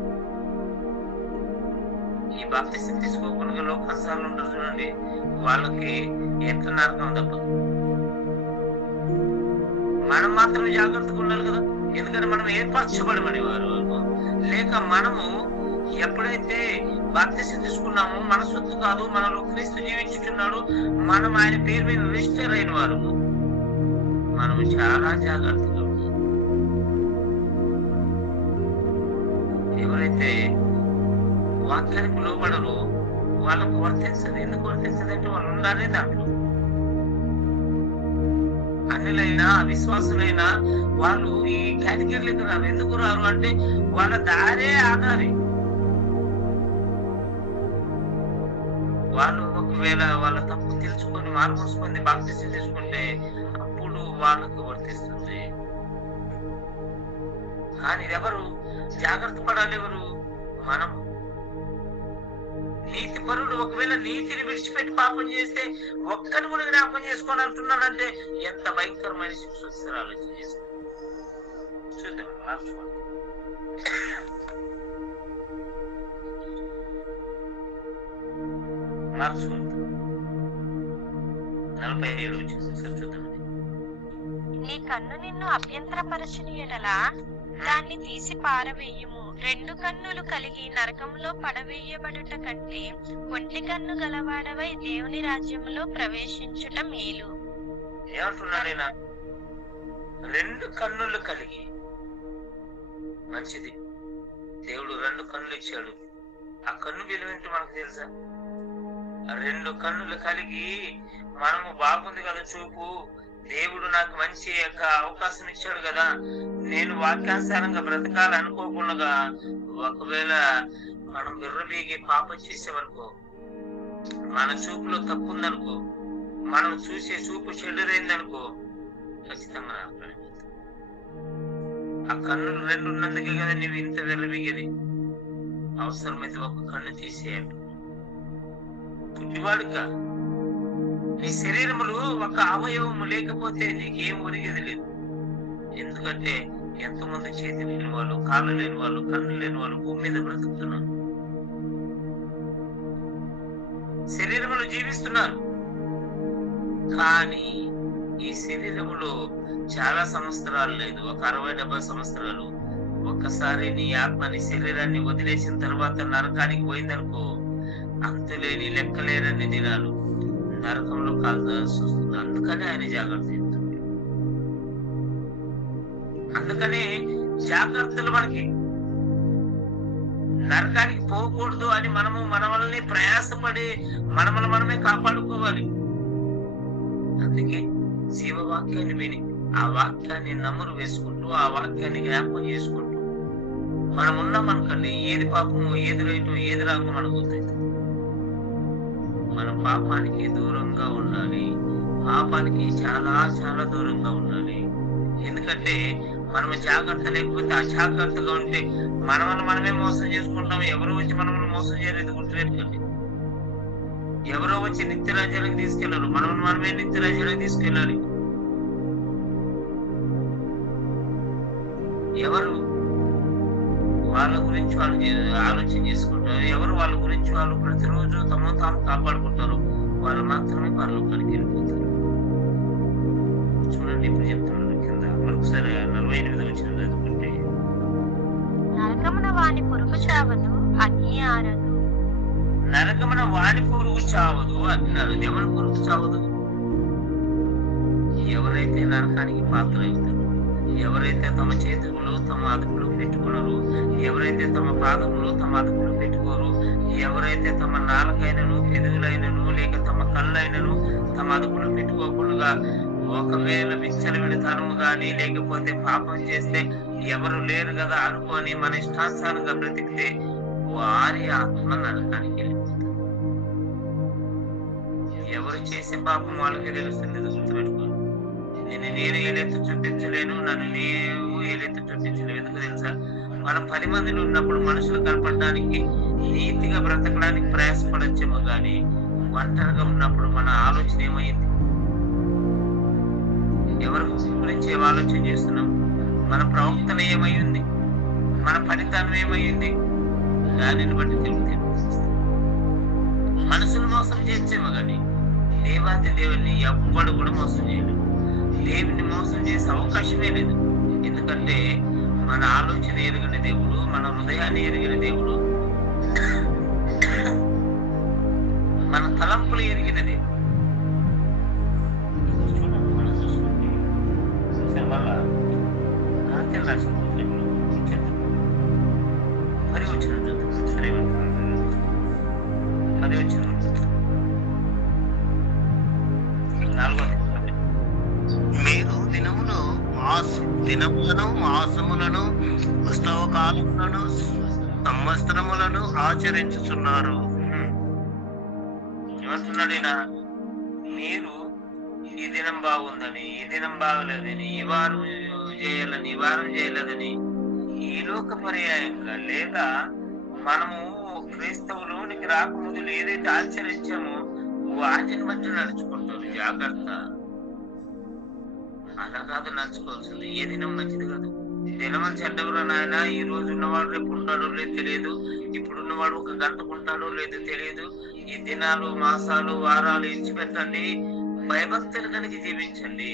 ఈ బాప్తిసం తీసుకోకుండా లోకాసార్లు ఉంటారు చూడండి, వాళ్ళకి ఎంత నరకం తప్పదు. మనం మాత్రం జాగ్రత్తగా ఉండాలి కదా. ఎందుకంటే మనం ఏర్పరచబడమనేవారు. లేక మనము ఎప్పుడైతే బాప్తిసం తీసుకున్నామో మన సొత్తు కాదు, మనలో క్రీస్తు జీవించుతున్నాడు, మనం ఆయన పేరు మీద రిజిస్టర్ అయిన వారు. మనం చాలా జాగ్రత్తగా ఉండాలి. ఎవరైతే వాక్యానికి లోబడరో వాళ్ళకు వర్తించదు. ఎందుకు వర్తించదు అంటే వాళ్ళు ఉండాలి దాంట్లో. అన్యులైనా అవిశ్వాసులైనా వాళ్ళు ఈ కేటగిరీలకు రారు. ఎందుకు రారు అంటే వాళ్ళ దారే ఆధారి. వాళ్ళు ఒకవేళ వాళ్ళ తప్పు తెలుసుకొని మార్పుకొని బాప్తిసం తీసుకుంటే అప్పుడు వాళ్ళకు వర్తిస్తుంది. కానీ ఎవరు జాగ్రత్త పడాలి? ఎవరు? మనం. నీతి పరుడు ఒకవేళ నీతిని విడిచిపెట్టి పాపం చేస్తే ఒక్కటి కూడా జ్ఞాపకం చేసుకొని అంటున్నాడంటే ఎంత భయంకరమైన శిక్ష వస్తారు ఆలోచన చేస్తారు. చూద్దాం, మార్క్స్ 47 వచ్చేసి చూద్దాం. నీ కన్ను నిన్ను అభ్యంతరపరచని ఎడల దాన్ని తీసి పారవేయుము. 2 కన్నులు కలిగి నరకంలో పడవేయబడుట కంటే ఒంటి కన్ను గలవాడవై దేవుని రాజ్యంలో ప్రవేశించుట మేలు. ఏమంటున్నాడైనా? 2 కన్నులు కలిగి, మంచిది, దేవుడు 2 కన్నులు ఇచ్చాడు. ఆ కన్ను విలువేంటో మనకు తెలుసా? 2 కన్నులు కలిగి మనము బాగుంది కదా చూపు, దేవుడు నాకు మంచి అవకాశం ఇచ్చాడు కదా, నేను వాక్యానుసారంగా బ్రతకాలనుకోకుండా ఒకవేళ మనం విర్రబీగి పాపం చేసామనుకో, మన చూపులో తప్పు ఉందనుకో, మనం చూసే చూపు చెడురైందనుకో, ఖచ్చితంగా ఆ కన్నులు 2 ఉన్నందుకే కదా నువ్వు ఇంత విర్రబీగేది. అవసరమైతే ఒక కన్ను తీసేయాలి. గుడ్డివాడుగా నీ శరీరములు ఒక అవయవము లేకపోతే నీకేం ఒరిగేది లేదు. ఎందుకంటే ఎంతమంది చేతి లేని వాళ్ళు, కాళ్ళు లేని వాళ్ళు, కన్ను లేని వాళ్ళు భూమి మీద బ్రతుకుతున్నారు, శరీరంలో జీవిస్తున్నారు. కానీ ఈ శరీరంలో చాలా సంవత్సరాలు లేదు, ఒక 60-70 సంవత్సరాలు. ఒక్కసారి నీ ఆత్మ నీ శరీరాన్ని వదిలేసిన తర్వాత నరకానికి పోయిందనుకో, అంతులేని లెక్కలేనన్ని దినాలు నరకంలో కాల్చాల్సి వస్తుంది. అందుకనే ఆయన జాగ్రత్త చెప్తుంది. అందుకనే జాగ్రత్తలు మనకి. నరకానికి పోకూడదు అని మనము మనల్ని ప్రయాసపడి మనమే కాపాడుకోవాలి. అందుకే శివవాక్యాన్ని విని ఆ వాక్యాన్ని నమ్ములు వేసుకుంటూ ఆ వాక్యాన్ని జ్ఞాపకం చేసుకుంటూ మనం ఉన్నామనుకోండి, ఏది పాపము, ఏది రైటు, ఏది రాంగో మనకు గుర్తుంది. మన పాపానికి దూరంగా ఉండాలి, పాపానికి చాలా చాలా దూరంగా ఉండాలి. ఎందుకంటే మనము జాగ్రత్త లేకపోతే అజాగ్రత్తగా ఉంటే మనమే మోసం చేసుకుంటాం. ఎవరో వచ్చి మనల్ని మోసం చేయలేదు, గుర్తుపెట్టుకోండి. ఎవరో వచ్చి నిత్యరాజ్యానికి తీసుకెళ్లరు, మనమే నిత్యరాజ్యానికి తీసుకెళ్ళాలి. ఎవరు వాళ్ళ గురించి వాళ్ళు ఆలోచన చేసుకుంటారు, ఎవరు వాళ్ళ గురించి వాళ్ళు ప్రతిరోజు తాము కాపాడుకుంటారు, వాళ్ళు మాత్రమే పరలోకానికి వెళ్ళిపోతారు. చూడండి, ఇప్పుడు చెప్తున్నాను కింద మరొకసారి 48 వచ్చిన చదువుకుంటే, నరకమున వాని పురుగు చావదు, అగ్ని ఆరదు. నరకమున వాని పురుగు చావదు అన్నారు. ఎవరి పురుగు చావదు? ఎవరైతే నరకానికి పాత్ర అవుతారో, ఎవరైతే తమ చేతులు తమ అదుపులో పెట్టుకున్నారు, ఎవరైతే తమ పాదములు తమ అదుపులో పెట్టుకోరు, ఎవరైతే తమ నాలుకైనను పెదవులైనను లేక తమ కళ్ళైనను తమ అదుపులో పెట్టుకోకుండా ఒకవేళ విచ్చలవిడితనము గాని లేకపోతే పాపం చేస్తే ఎవరు లేరు కదా అనుకొని మన ఇష్టానుసారంగా బ్రతికితే వారి ఆత్మ నరకానికి వెళ్ళిపోతారు. ఎవరు చేసే పాపం వాళ్ళకి తెలుస్తుంది, గుర్తుపెట్టుకోండి. నేను ఏలెత్తు చూపించలేను, నన్ను నీవు ఏలెత్తు చూపించలేవు. ఎందుకు తెలుసా? మనం 10 మందిలో ఉన్నప్పుడు మనుషులు కనపడడానికి, నీతిగా బ్రతకడానికి ప్రయాసపడచ్చేమో గాని ఒంటరిగా ఉన్నప్పుడు మన ఆలోచన ఏమైంది? ఎవరి గురించి ఏం ఆలోచన చేస్తున్నాం? మన ప్రవక్తన ఏమైంది? మన ఫలితాన్ని ఏమైంది? దానిని బట్టి తెలుగుతుంది. మనసును మోసం చేసేమో గాని దేవాది దేవుని ఎవ్వడు కూడా మోసం చేయలేదు. దేవుని మోసం చేసే అవకాశమే లేదు. ఎందుకంటే మన ఆలోచన ఎరిగిన దేవుడు, మన హృదయాన్ని ఎరిగిన దేవుడు, మన తలంపులు ఎరిగిన దేవుడు. మన సృష్టికి మళ్ళా మరి వచ్చిన సరే 10 వచ్చిన 4వ మీరు దినములను మాసములను ఉత్సవ కాలములను సంవత్సరములను ఆచరించుచున్నారు. ఏమంటున్నాడు ఈయన? మీరు ఈ దినం బాగుందని, ఈ దినం బాగలేదని, ఈ వారం చేయాలని, ఈ వారం చేయలేదని ఈ లోక పర్యాయంగా లేదా మనము క్రైస్తవులోనికి రాకముందు ఏదైతే ఆచరించామో వాటిని బట్టి నడుచుకుంటారు. జాగ్రత్త. అలా కాదు నడుచుకోవాల్సింది. ఏ దినం మంచిది కాదు. దినం చెడ్డవరా నాయన, ఈ రోజు ఉన్నవాడు రేపు ఉంటాడో లేదు తెలియదు, ఇప్పుడున్నవాడు 1 గంటకుంటాడో లేదో తెలియదు. ఈ దినాలు, మాసాలు, వారాలు ఇచ్చిపెట్టండి, భయభక్తులు కనుక జీవించండి,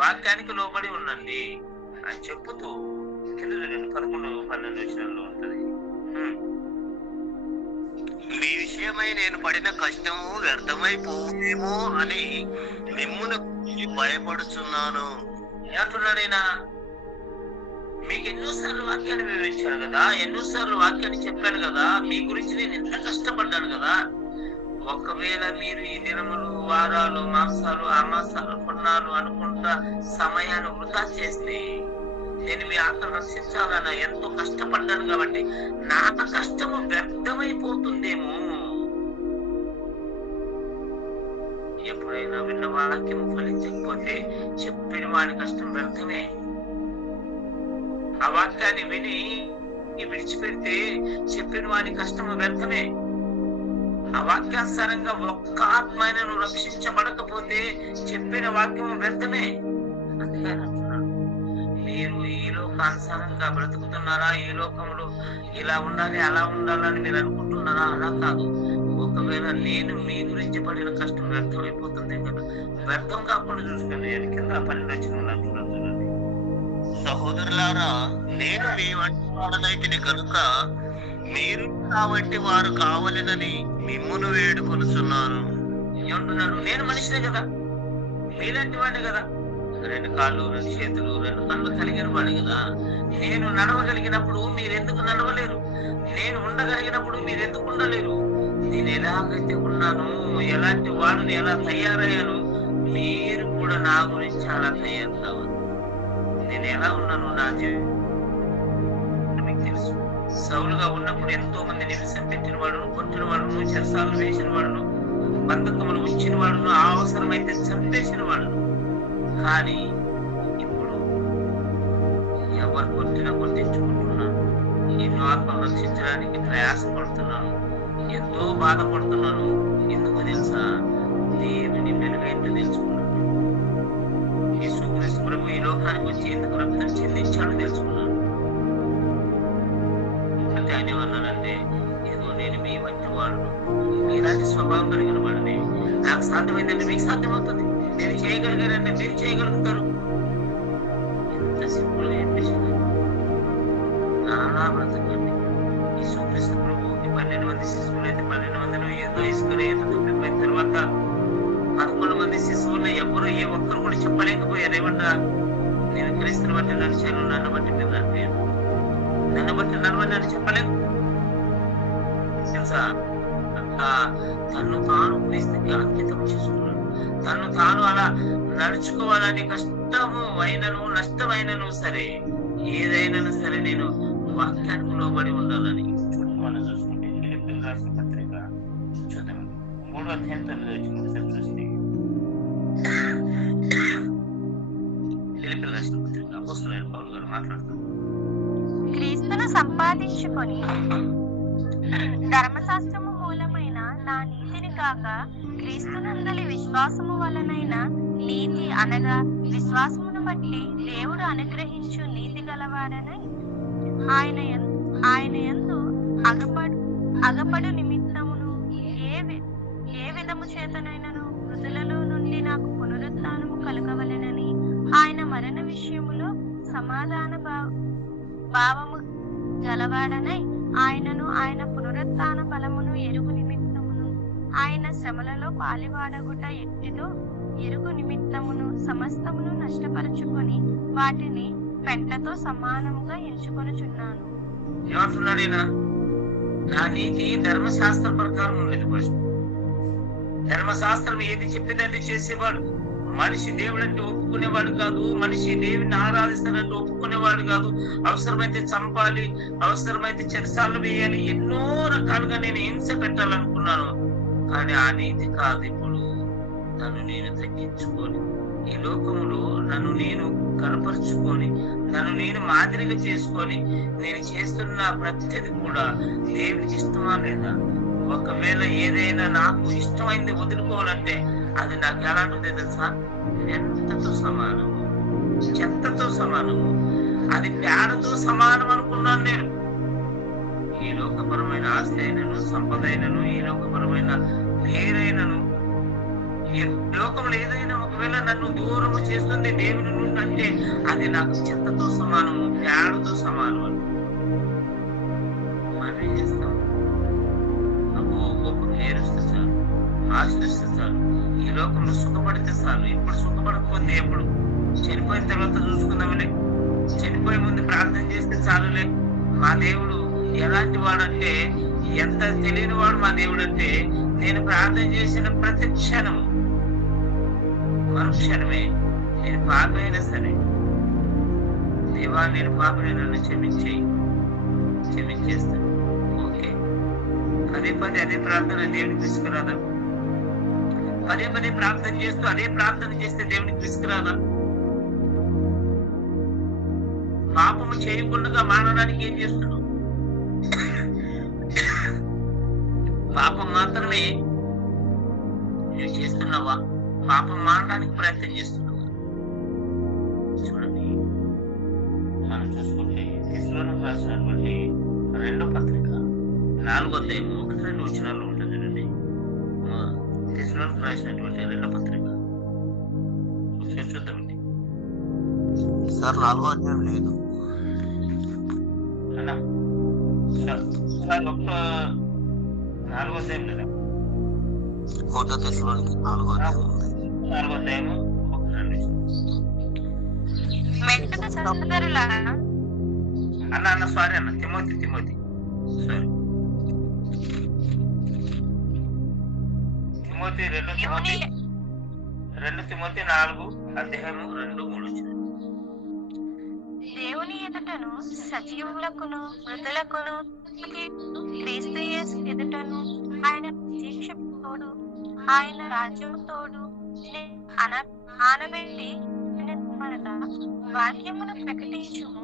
వాక్యానికి లోబడి ఉండండి అని చెప్పుతూ 11-12 వచనాల్లో ఉంటది. మీ విషయమై నేను పడిన కష్టము వ్యర్థమైపోయేమో అని మిమ్మును భయపడుచున్నాను. ఏమంటున్నాడైనా? మీకు ఎన్నోసార్లు వాక్యాన్ని వివరించాను కదా, ఎన్నోసార్లు వాక్యాన్ని చెప్పాను కదా, మీ గురించి నేను ఎంత కష్టపడ్డాను కదా. ఒకవేళ మీరు ఈ దినములు, వారాలు, మాసాలు, అమాసాలు, పుణ్యాలు అనుకుంటా సమయాన్ని వృధా చేస్తే నేను మీ ఆత్మ రక్షించాలన్నా ఎంతో కష్టపడ్డాను కాబట్టి నా కష్టము వ్యర్థమైపోతుందేమో. ఎప్పుడైనా విన్న వాక్యం ఫలించకపోతే చెప్పిన వాడి కష్టం వ్యర్థమే. ఆ వాక్యాన్ని విని విడిచిపెడితే చెప్పిన వాడి కష్టము వ్యర్థమే. ఆ వాక్యానుసారంగా ఒక్క ఆత్మైనను రక్షించబడకపోతే చెప్పిన వాక్యము వ్యర్థమే. అందుకని అంటున్నాడు, మీరు ఈ లోకానుసారంగా బ్రతుకుతున్నారా? ఈ లోకంలో ఇలా ఉండాలి అలా ఉండాలని మీరు అనుకుంటున్నారా? అలా కాదు. ఒకవేళ నేను మీ గురించి పడిన కష్టం వ్యర్థం అయిపోతుంది కదా, వ్యర్థం కాకుండా చూసుకోండి. కింద 12 వచనంలో అంటున్నాను చూడండి. సహోదరులారా, నేను మీ వంటి వాడనైతిని కనుక మీరు నా వంటి వారు కావాలని మిమ్మును వేడుకొనుచున్నాను. ఏమంటున్నాడు? నేను మనిషినే కదా, మీలాంటి వాడిని కదా, 2 కాళ్ళు 2 చేతులు 2 కళ్ళు కలిగిన వాడు కదా. నేను నడవగలిగినప్పుడు మీరెందుకు నడవలేరు? నేను ఉండగలిగినప్పుడు మీరెందుకు ఉండలేరు? నేను ఎలాగైతే ఉన్నాను, ఎలాంటి వాడిని ఎలా తయారయ్యాను, మీరు కూడా నా గురించి అలా తయారు కావాలి. నేను ఎలా ఉన్నాను, నా జీవితం మీకు తెలుసు. సౌలుగా ఉన్నప్పుడు ఎంతో మంది నిమిషం పెట్టిన వాడును, కొట్టిన వాడును, చెరసాలు వేసిన వాడును, బంధకములు ఉంచిన వాడును, అవసరమైతే చంపేసిన వాడును. కానీ ఇప్పుడు ఎవరు కొట్టినా కొట్టించుకుంటున్నాను. ఎన్నో ఆత్మలు రక్షించడానికి ప్రయాసపడుతున్నాను, ఎంతో బాధపడుతున్నాను. ఎందుకు తెలుసా? దేవుని వెలుగైతే తెలుసుకున్నాను. యేసుక్రీస్తు ప్రభు ఈ లోకానికి వచ్చి ఎందుకు రక్తం చెందించాడో తెలుసుకున్నాను. అంటే ఆయన ఏమన్నానంటే, ఏదో నేను మీ వంటి వాడు, మీలాంటి స్వభావం కలిగిన వాడిని, నాకు సాధ్యమైందంటే మీకు సాధ్యమవుతుంది, నేను చేయగలిగానంటే మీరు చేయగలుగుతారు. ఎంత సింపుల్ గా చెప్పేసాను. నానా బ్రతకండి. యేసుక్రీస్తు ప్రభు 12 మంది శిశువులు అయితే 12 మందిలో ఏదో ఇసుకుని ఏదో తప్పిపోయిన తర్వాత 11 మంది శిశువులు ఎవరు ఏ ఒక్కరు కూడా చెప్పలేకపోయారు. ఏమన్నా, నేను క్రీస్తుని బట్టి నడిచాను, నన్ను బట్టి మీరు నడిపాను, నన్ను బట్టి నడవని అని చెప్పలేదు తెలుసా? తను తాను క్రీస్తుకి అంకితం చేసుకున్నాడు. తను తాను అలా నడుచుకోవాలని కష్టము అయినను నష్టమైనను సరే, ఏదైనా సరే నేను వాక్యానికి లోబడి ఉండాలని. మనం చూసుకుంటే ఫిలిప్పీయులకు రాసిన పత్రిక చూద్దాం, 3వ అధ్యాయం 9వ వచనం చూస్తే, ఫిలిప్పీయులకు రాసిన పత్రిక అపోస్తలుడైన పౌలు గారు మాట్లాడుతారు. క్రీస్తును సంపాదించుకొని ధర్మశాస్త్రము మూలమైన నా నీతిని కాక క్రీస్తునందలి విశ్వాసము వలనైన నీతి అనగా విశ్వాసమును బట్టి దేవుడు అనుగ్రహించు నీతి గలవాడనై ఆయన యందు అగపడు నిమిత్తమును ఏ విధము చేతనైనను మృతులలో నుండి నాకు పునరుత్థానము కలగవలెనని ఆయన మరణ విషయములో సమాధాన భావము గలవాడనై ఆయనను ఆయన పునరుత్థాన బలమును ఎరుగు నిమిత్తమును ఆయన శ్రమలలో పాలివాడగుట ఎట్టిదో ఎరుగు నిమిత్తమును సమస్తమును నష్టపరుచుకొని వాటిని పెంటతో సమానముగా ఎంచుకొనుచున్నాను. ఏమంటున్నాడు ఈయన? నా నీతి ధర్మశాస్త్ర ప్రకారం ఉండేది. ధర్మశాస్త్రం ఏది చెప్పేదంటే చేసేవాడు. మనిషి దేవుడు అంటే ఒప్పుకునేవాడు కాదు, మనిషి దేవుని ఆరాధిస్తానంటే ఒప్పుకునేవాడు కాదు. అవసరమైతే చంపాలి, అవసరమైతే చెరసాలు వేయాలి, ఎన్నో రకాలుగా నేను హింస పెట్టాలనుకున్నాను. కానీ ఆ నీతి కాదు. ఇప్పుడు నన్ను నేను తగ్గించుకొని, ఈ లోకములో నన్ను నేను కనపరుచుకొని, నన్ను నేను మాదిరిగా చేసుకొని, నేను చేస్తున్న ప్రతిది కూడా దేవునికి ఇష్టమా లేదా? ఒకవేళ ఏదైనా నాకు ఇష్టమైంది వదులుకోవాలంటే అది నాకు ఎలాంటిది తెలుసా? ఎంతతో సమానము, చెత్తతో సమానము, అది పేడతో సమానం అనుకున్నాను నేను. ఈ లోకపరమైన ఆస్తి అయినను, సంపద అయినను, ఈ లోకపరమైన పేరైనను, ఈ లోకంలో ఏదైనా ఒకవేళ నన్ను దూరము చేస్తుంది దేవుని నుండి అంటే అది నాకు చెత్తతో సమానము, పేడతో సమానం అని మనం ఏం చేస్తాం? గొప్ప పేరు వస్తే చాలు, ఆశ్రయిస్తే చాలు, ఈ లోకంలో సుఖపడితే చాలు. ఇప్పుడు సుఖపడకపోతే ఎప్పుడు? చనిపోయిన తర్వాత చూసుకుందామలే, చనిపోయే ముందు ప్రార్థన చేస్తే చాలులే. మా దేవుడు ఎలాంటి వాడంటే, ఎంత తెలియని వాడు మా దేవుడు అంటే, నేను ప్రార్థన చేసిన ప్రతి క్షణము మరుక్షణమే నేను పాప అయినా సరే, దేవా నేను పాపని నన్ను క్షమించేస్తాను. ఓకే, పదే అదే ప్రార్థన దేవునికి తీసుకురాదా? పదే ప్రార్థన చేస్తూ అదే ప్రార్థన చేస్తే దేవునికి తీసుకురాదా? పాపము చేయకుండా మానడానికి ఏం చేస్తున్నావు? పాపం మాత్రమే నువ్వు చేస్తున్నావా? పాపం మానడానికి ప్రయత్నం చేస్తున్నావా? చూడండి, మనం చూసుకుంటే తెస్సలోనికీయులకు రాసినటువంటి 2వ పత్రిక 4వ అధ్యాయము 1-2 వచనాల్లో ఉంటుంది చూడండి. తెస్సలోనికీయులకు రాసినటువంటి 2వ పత్రిక ఒకసారి చూద్దామండి. సార్ 4వ అధ్యాయం లేదు. అన్నా సార్ 4వ అధ్యాయం లేదా? 1 తెస్సలోనికీ 4వ అధ్యాయం ఉంది. 4వ అధ్యాయము 1-2 మెండుగా సహోదరులారా, అన్న సారీ అన్న తిమోతి సారీ తిమోతి 2 తిమోతి 4 అధ్యాయము 2-3 దేవుని ఎదుటను సజీవులకును మృతులకును క్రీస్తు యేసు ఎదుటను ఆయన ప్రత్యక్షపు తోడు ఆయన రాజ్యము తోడు ఆనబెట్టి వాక్యమును ప్రకటించుము.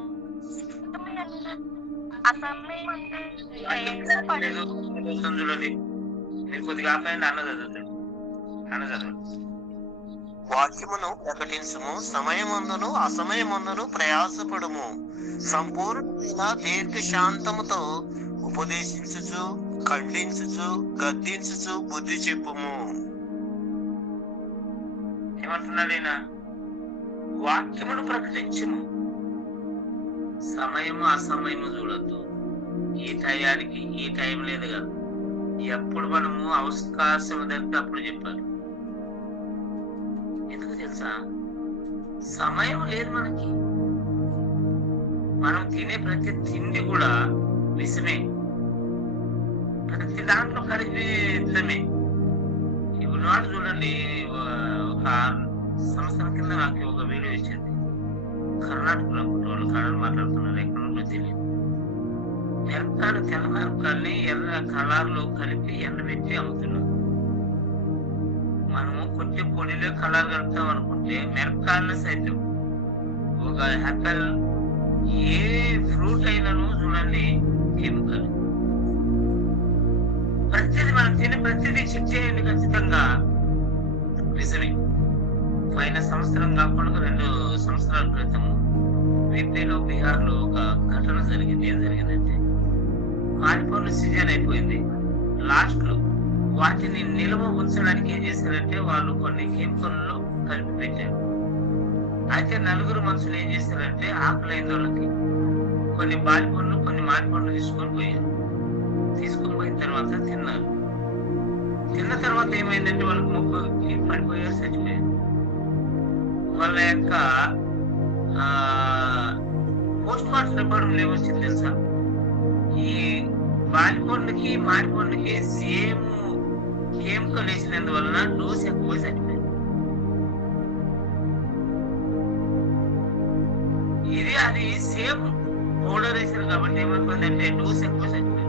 చూడండి మీరు కొద్దిగా ఆపండి. అన్న చదవండి. వాక్యమును ప్రకటించుము, సమయమందును అసమయమందును ప్రయాసపడుము, సంపూర్ణమైన దీర్ఘశాంతముతో ఉపదేశించుచు ఖండించుచు గద్దించుచు బుద్ధి చెప్పుము. ఏమంటున్నాడు ఈయన? వాక్యమును ప్రకటించుము, సమయము అసమయము చూడద్దు. ఈ టయానికి ఈ టైం లేదు కదా, ఎప్పుడు మనము అవకాశం దొరికితే అప్పుడు చెప్పాలి. ఎందుకు తెలుసా? సమయం లేదు మనకి. మనం తినే ప్రతి తిండి కూడా విషమే, ప్రతి దాంట్లో కలుషితమే. ఇప్పుడు నాడు చూడండి, ఒక 6 సంవత్సరాల కింద నాకు ఒక వీడియో ఇచ్చింది. కర్ణాటకలో వాళ్ళు కన్నడ మాట్లాడుతున్నారు, ఎక్కడ నుండో తెలియదు. మిరపకాయలు తెల్ల మిరపకాయల్ని ఎర్ర కలర్లో కలిపి ఎండబెట్టి అమ్ముతున్నారు. మనము కొంచెం పొడిలో కలర్ కలుపుతాం అనుకుంటే మిరపకాయలు సైతం ఒక యాపిల్ ఏ ఫ్రూట్ అయినాను చూడండి కెమికల్. ప్రతిదీ మనం తినే ప్రతిదీ చెక్ చేయండి, ఖచ్చితంగా విషమే. పోయిన సంవత్సరం కాకుండా 2 సంవత్సరాల క్రితము విపిలో బీహార్లో ఒక ఘటన జరిగింది. ఏం జరిగిందంటే, మామిడిపండ్ల సీజన్ అయిపోయింది. లాస్ట్ లో వాటిని నిల్వ ఉంచడానికి ఏం చేశారంటే వాళ్ళు కొన్ని కెమికల్లో కలిపి పెట్టారు. అయితే 4 మనుషులు ఏం చేశారంటే ఆకలైన వాళ్ళకి కొన్ని బాలిపండ్లు కొన్ని మామిడిపండ్లు తీసుకొని పోయిన తర్వాత తిన్నారు. తిన్న తర్వాత ఏమైందంటే వాళ్ళకి మొక్కకి పడిపోయారు, చచ్చిపోయారు. వాళ్ళ యొక్క పోస్ట్ మార్టం రిపోర్ట్ ఏమొచ్చింది తెలుసా? ఈ బాలిపండ్లకి మామిడిపండ్లకి సేమ్ కెమికల్ వేసినందువలన డోస్ ఎక్కువ చచ్చిపోయింది. ఇది అది సేమ్ పౌడర్ వేసారు కాబట్టి ఏమైపోయిందంటే డోస్ ఎక్కువ చచ్చిపోయింది.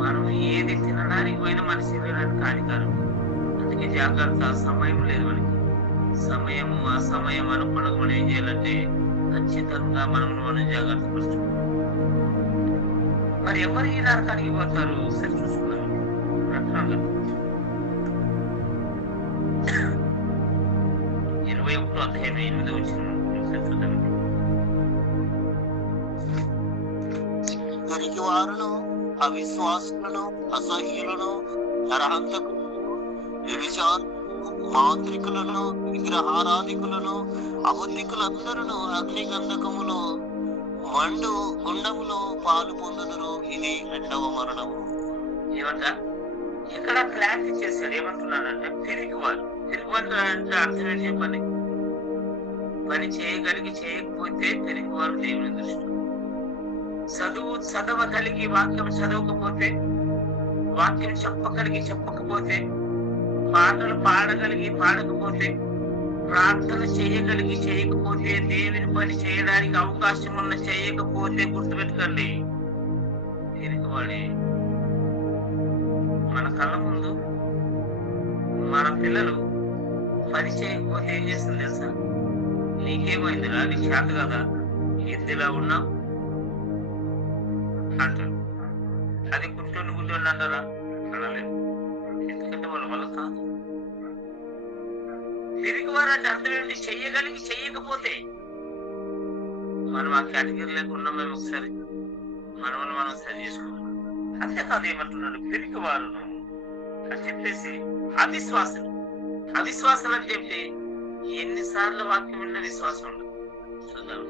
మనం ఏది తినడానికి పోయినా మన శరీరానికి హానికారం. అందుకే జాగ్రత్త. సమయం లేదు మనకి. సమయము అసమయం అనుకున్నది మనం ఏం చేయాలంటే ఖచ్చితంగా మనం జాగ్రత్త పరుచుకోవాలి. మరి ఎవరు ఈ నరకానికి పోతారు? సరి చూసుకున్నాను. 21వ అధ్యాయం 8వ వచనం చూద్దామండి. దొరికి వారును అవిశ్వాసులను అసహ్యులను నరహంతకులను వ్యభిచారులను మాంత్రికులను విగ్రహారాధికులను అబద్ధికులందరూ అగ్నిగంధకములో మండు గుండములో పాలు పొందుదురు. ఇది 2వ మరణము. ఏమంట ఇక్కడ క్లారిటీ చేశాడు. ఏమంటున్నాడంటే పిరికివారు అంటే అర్థం ఏంటి చెప్పండి? పని చేయగలిగి చేయకపోతే పిరికివారు దేవుని దృష్టి. చదవగలిగి వాక్యం చదవకపోతే, వాక్యం చెప్పకపోతే, పాటలు పాడగలిగి పాడకపోతే, ప్రార్థన చేయగలిగి చేయకపోతే, దేవుని పని చేయడానికి అవకాశం ఉన్న చేయకపోతే గుర్తుపెట్టుకోండి పిరికివాడే. మన కళ్ళ ముందు మన పిల్లలు పని చేయకపోతే ఏం చేస్తుంది తెలుసా? నీకేమైందిరా, నీ చేత కదా, ఎద్దులా ఉన్నావు అంటారు. అది గుడ్డోని అంటారా? అనలేదు. ఎందుకంటే వాళ్ళ వల్ల కాదు. తిరిగి వారంటే అర్థం ఏంటి? చెయ్యగలిగి చెయ్యకపోతే మనం ఆ కేటగిరీలోకి ఉన్నాం. మేము ఒకసారి మనం సరి చేసుకుంటాం. అంతేకాదు ఏమంటున్నాడు, పిరికివారును అని చెప్పేసి అవిశ్వాసాలు అంటే ఏంటి? ఎన్నిసార్లు వాక్యం ఉన్న విశ్వాసం ఉండదు. చూద్దాం,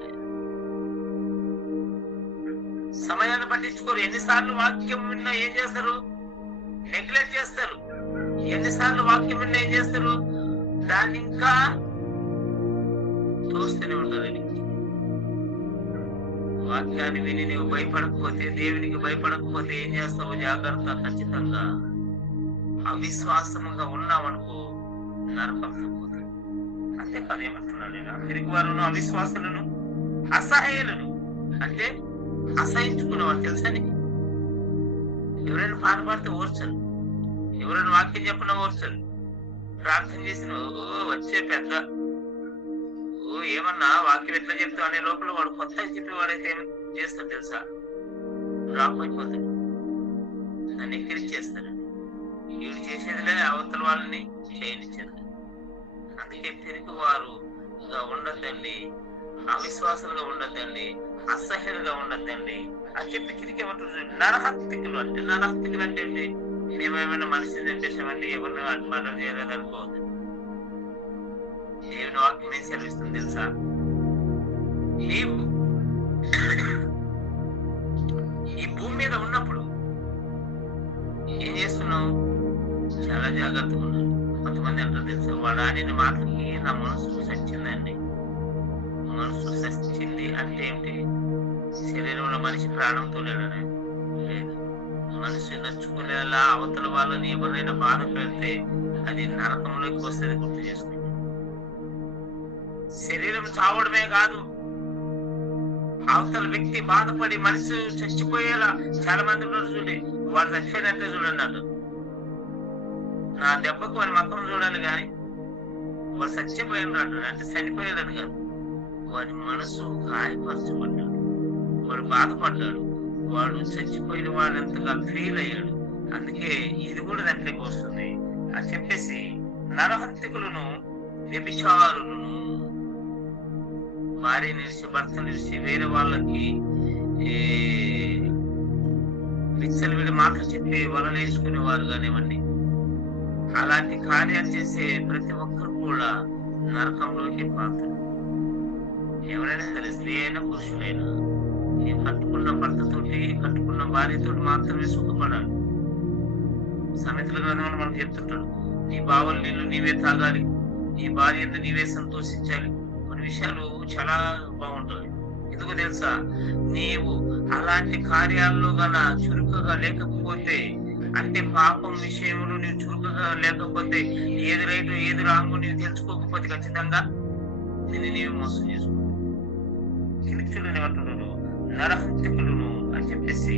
సమయాన్ని పట్టించుకోరు. ఎన్నిసార్లు వాక్యం విన్నా ఏం చేస్తారు? నెగ్లెక్ట్ చేస్తారు. ఎన్నిసార్లు వాక్యం విన్నా ఏం చేస్తారు? దాన్ని ఇంకా తోస్తూనే ఉంటారు. వాక్యాన్ని విని నువ్వు భయపడకపోతే, దేవునికి భయపడకపోతే ఏం చేస్తావు? జాగ్రత్త. ఖచ్చితంగా అవిశ్వాసంగా ఉన్నావనుకో నరకం పోతుంది. అంతేకాదు ఏమంటున్నాడు, పిరికివారును అవిశ్వాసులను అసహ్యులను అంటే అసహించుకునేవారు. తెలుసా నీకు? ఎవరైనా పాట పాడితే ఓర్చరు, ఎవరైనా వాక్యం చెప్పినా ఓర్చరు. ప్రార్థన చేసిన వచ్చే పెద్ద ఏమన్నా వాక్యం ఎట్లా చెప్తావు అనే లోపల వాడు కొత్తగా చెప్పేవాడైతే ఏం చేస్తాడు తెలుసా? డ్రాప్ అయిపోతాడు, దాన్ని ఎక్కిరిచేస్తాడు. వీడు చేసేదిలే అవతల వాళ్ళని చేయనిచ్చారు. అందుకే పిరికివారుగా ఉండద్దండి, అవిశ్వాసాలుగా ఉండద్దండి, అసహ్యులుగా ఉండద్దండి అని చెప్పి కిరికి ఏమంటుంది? నరహత్తికులు అంటే ఏంటి? మేమేమైనా మనిషిని చంపేసామండి, ఎవరిని మర్డర్ చేయలేదు అనుకోవద్దు. దేవుని వాక్యం ఏం సెలవిస్తుంది తెలుసా? నీవు ఈ భూమి మీద ఉన్నప్పుడు ఏం చేస్తున్నావు? చాలా జాగ్రత్తగా ఉన్నాడు. కొంతమంది అంటారు తెలుసా, వాడు ఆడిన మాటలకి నా మనసు చచ్చిందండి. మనసు చచ్చింది అంటే ఏంటి? శరీరంలో మనిషి ప్రాణంతో లేడనే లేదు. మనసు నచ్చుకునేలా అవతల వాళ్ళని ఎవరైనా బాధ పెడితే అది నరకంలోకి వస్తుంది. గుర్తు చేసుకుంటే శరీరం చావడమే కాదు, అవతల వ్యక్తి బాధపడి మనసు చచ్చిపోయేలా చాలా మంది ఉన్నారు. చూడండి, వాడు చచ్చిపోయినట్టే చూడండి అన్నారు. నా దెబ్బకు వాడి మక్కం చూడాలి కానీ వాడు చచ్చిపోయినాడు అంటే చనిపోయేదని కాదు. వాడి మనసు గాయపరచబడ్డాడు, వాడు బాధపడ్డాడు, వాడు చచ్చిపోయిన వాడు ఎంతగా ఫీల్ అయ్యాడు. అందుకే ఇది కూడా దాంట్లోకి వస్తుంది అని చెప్పేసి నరహంతకులను, వ్యభిచారులను, భార్య నిలిచి భర్త నిలిచి వేరే వాళ్ళకి విచ్చలు వీడి మాటలు చెప్పి వలలు వేసుకునేవారు కానివ్వండి, అలాంటి కార్యాలు చేసే ప్రతి ఒక్కరు కూడా నరకంలోకి పాత్ర. ఎవరైనా సరే, స్త్రీ అయినా పురుషులైనా, కట్టుకున్న భర్తతోటి కట్టుకున్న భార్యతోటి మాత్రమే సుఖపడాలి. సామెతల గ్రంథంలో మనకు చెప్తుంటాడు, నీ బావల నీళ్లు నీవే తాగాలి, నీ భార్య నీవే సంతోషించాలి. కొన్ని విషయాలు చాలా బాగుంటాయి. ఎందుకు తెలుసా? నీవు అలాంటి కార్యాల్లో గల చురుకుగా లేకపోతే, అంటే పాపం విషయంలో నీవు చురుకుగా లేకపోతే, ఏది రైట్ ఏది రాంగు నీవు తెలుసుకోకపోతే ఖచ్చితంగా దీన్ని నీవు మోసం చేసుకుంటావు. చూడని ఏమంటున్నారు? నరహంతకులను అని చెప్పేసి,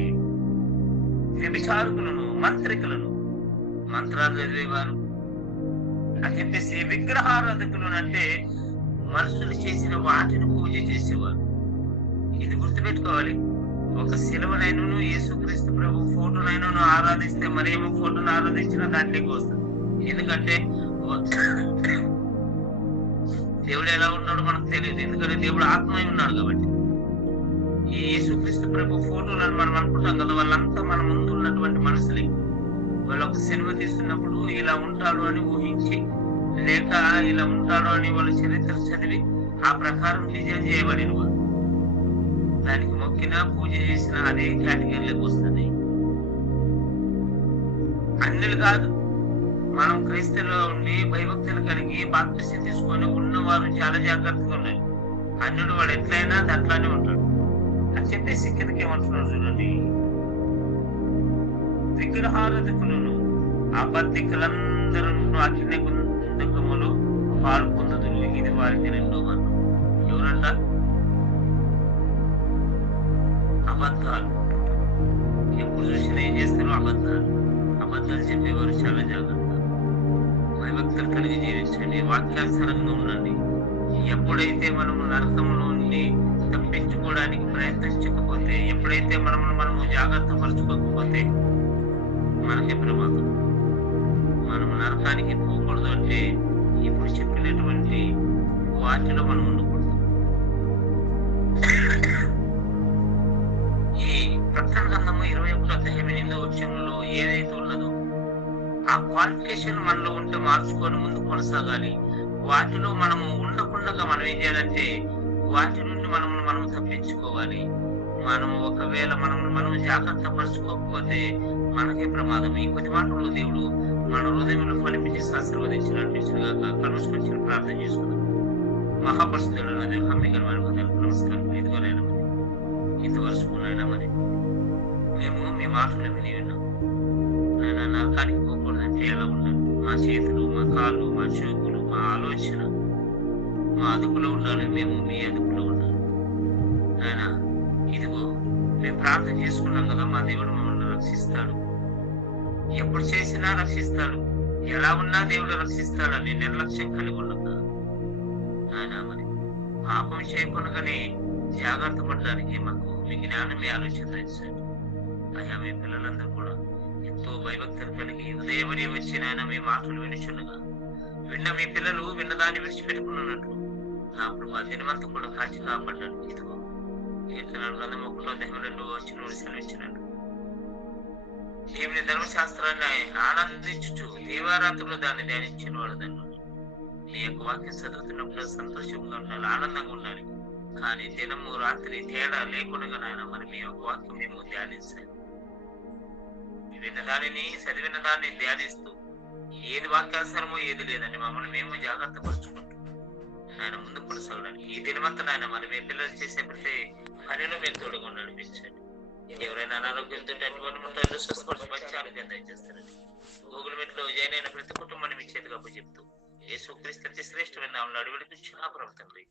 వ్యభిచారకులను, మంత్రికులను, మంత్రాలు చదివేవారు అని చెప్పేసి, విగ్రహారాధకులను అంటే మనుషులు చేసిన వాటిని పూజ చేసేవారు. ఇది గుర్తుపెట్టుకోవాలి. ఒక శిలువనైనను యేసుక్రీస్తు ప్రభు ఫోటోనైనా ఆరాధిస్తే మరేమో ఫోటోను ఆరాధించినా దాంట్లోకి వస్తుంది. ఎందుకంటే దేవుడు ఎలా ఉన్నాడో మనకు తెలియదు. ఎందుకంటే దేవుడు ఆత్మై ఉన్నాడు కాబట్టి. ఈ యేసుక్రీస్తు ప్రభు ఫోటోలను మనం అనుకుంటాం కదా, వాళ్ళంతా మన ముందు ఉన్నటువంటి మనుషులే. వాళ్ళు ఒక సినిమా తీస్తున్నప్పుడు ఇలా ఉంటాడు అని ఊహించి, లేక ఇలా ఉంటాడు అని వాళ్ళు చరిత్ర చదివి ఆ ప్రకారం డిజైన్ చేయబడిన వారు. దానికి మొక్కినా పూజ చేసిన అదే కేటగిరీలోకి వస్తుంది. అన్యులు కాదు, మనం క్రైస్తవులో ఉండి భయభక్తులు కలిగి బాప్తిసం తీసుకొని ఉన్నవారు చాలా జాగ్రత్తగా ఉన్నారు. అన్యుడు వాడు ఎట్లయినా దాంట్లోనే ఉంటాడు అని చెప్పేసి కిందకి ఏమంటున్నారు చూడండి, విగ్రహారాధకులను, అబద్ధికులందరూ అగ్ని గుండకములు పాల్పొందుదురు, ఇది వారికి రెండో మరణం. ఎవరంట? అబద్ధాలు. ఎప్పుడు చూసినా ఏం చేస్తారో అబద్ధాలు చెప్పేవారు చాలా జాగ్రత్త. భయభక్తులు కలిగి జీవించండి, వాక్యానుసారంగా ఉండండి. ఎప్పుడైతే మనము నరకంలో నుండి తప్పించుకోవడానికి ప్రయత్నించకపోతే, ఎప్పుడైతే మనము జాగ్రత్త పరచుకోకపోతే మనకే ప్రమాదం. మనము నరకానికి పోకూడదు అంటే ఇప్పుడు చెప్పినటువంటి వాటిలో మనం ఉండకూడదు. ప్రకటన గ్రంథము 21:8 ఏదైతే ఉన్నదో ఆ క్వాలిఫికేషన్ మనలో ఉంటే మార్చుకొని ముందు కొనసాగాలి. వాటిలో మనము ఉండకుండా మనం ఏం చేయాలంటే వాటి నుండి మనం తప్పించుకోవాలి. మనము ఒకవేళ మనం జాగ్రత్త పరచుకోకపోతే మనకే ప్రమాదం. ఈ కొద్ది మాటలు దేవుడు మన హృదయంలో ఫలిపించి ఆశీర్వదించి నడిపించినగాక. కలుసుకొచ్చిన ప్రార్థన చేసుకున్నాం. మహాపరిశుద్ధుడైన నమస్కారం. ఇదిగోనైనా మరి ఇంతవరకు మరి మేము మీ మాటలు విని విన్నాం. నాయన నరకానికి పోకూడదంటే ఎలా ఉండాలి? మా చేతులు, మా కాళ్ళు, మా చెవులు, మా ఆలోచన మా అదుపులో ఉండాలి. మేము మీ అదుపులో ఉండాలి. నాయన ఇదిగో మేము ప్రార్థన చేసుకున్నాం కదా, మా దేవుడు మమ్మల్ని రక్షిస్తాడు. ఎప్పుడు చేసినా రక్షిస్తాడు. ఎలా ఉన్నా దేవుడు రక్షిస్తాడని నిర్లక్ష్యం కలిగి ఉన్నాం కదా నాయన. మరి పాపం చేయకుండానే జాగ్రత్త పడడానికి మాకు మీ జ్ఞానం, మీ ఆలోచన ఇచ్చాడు. అయ్యా మీ పిల్లలందరూ కూడా ఎంతో భయభక్తులు కలిగి ఉదయమని వచ్చి నాయన మీ మాటలు వినిచుండగా విన్న మీ పిల్లలు విన్నదాన్ని విడిచిపెట్టుకున్నట్లు నా ప్రభు దినమంతా కూడా కాచి కాపాడ్డాడు. ఇదిగో కీర్తనలు గ్రంథం 1:2 సెలవిచ్చినట్టు దేవుని ధర్మశాస్త్రాన్ని ఆనందించుచు దీవారాత్రులు దాన్ని ధ్యానించిన వాడు దాన్ని నీ యొక్క వాక్యం చదువుతున్నప్పుడు సంతోషంగా ఉండాలి, ఆనందంగా ఉండాలి. కానీ దినము రాత్రి తేడా లేకుండా నాయన మరి మీ యొక్క వాక్యం మేము ధ్యానించాలి. విన్న దానిని చదివిన దాన్ని ధ్యానిస్తూ ఏది వాక్యాసరమో ఏది లేదని మమ్మల్ని మేము జాగ్రత్త పరుచుకుంటాం ఆయన ముందు కొనసాగడానికి. ఈ దినమంతా నాయన మరి మీ పిల్లలు చేసే ప్రతి పనిలో మేము తోడుగా నడిపించండి. ఎవరైనా అనారోగ్యంతో అటువంటి స్వస్థపరిచి మంచి ఆరోగ్యం దయచేస్తారండి. గూగుల్ మీట్ లో జాయిన్ అయిన ప్రతి కుటుంబాన్ని మీ చేతిగా చెప్తూ యేసుక్రీస్తు అతి శ్రేష్టమైన నామములో అడిగి విడిపించిన ప్రవర్తనలు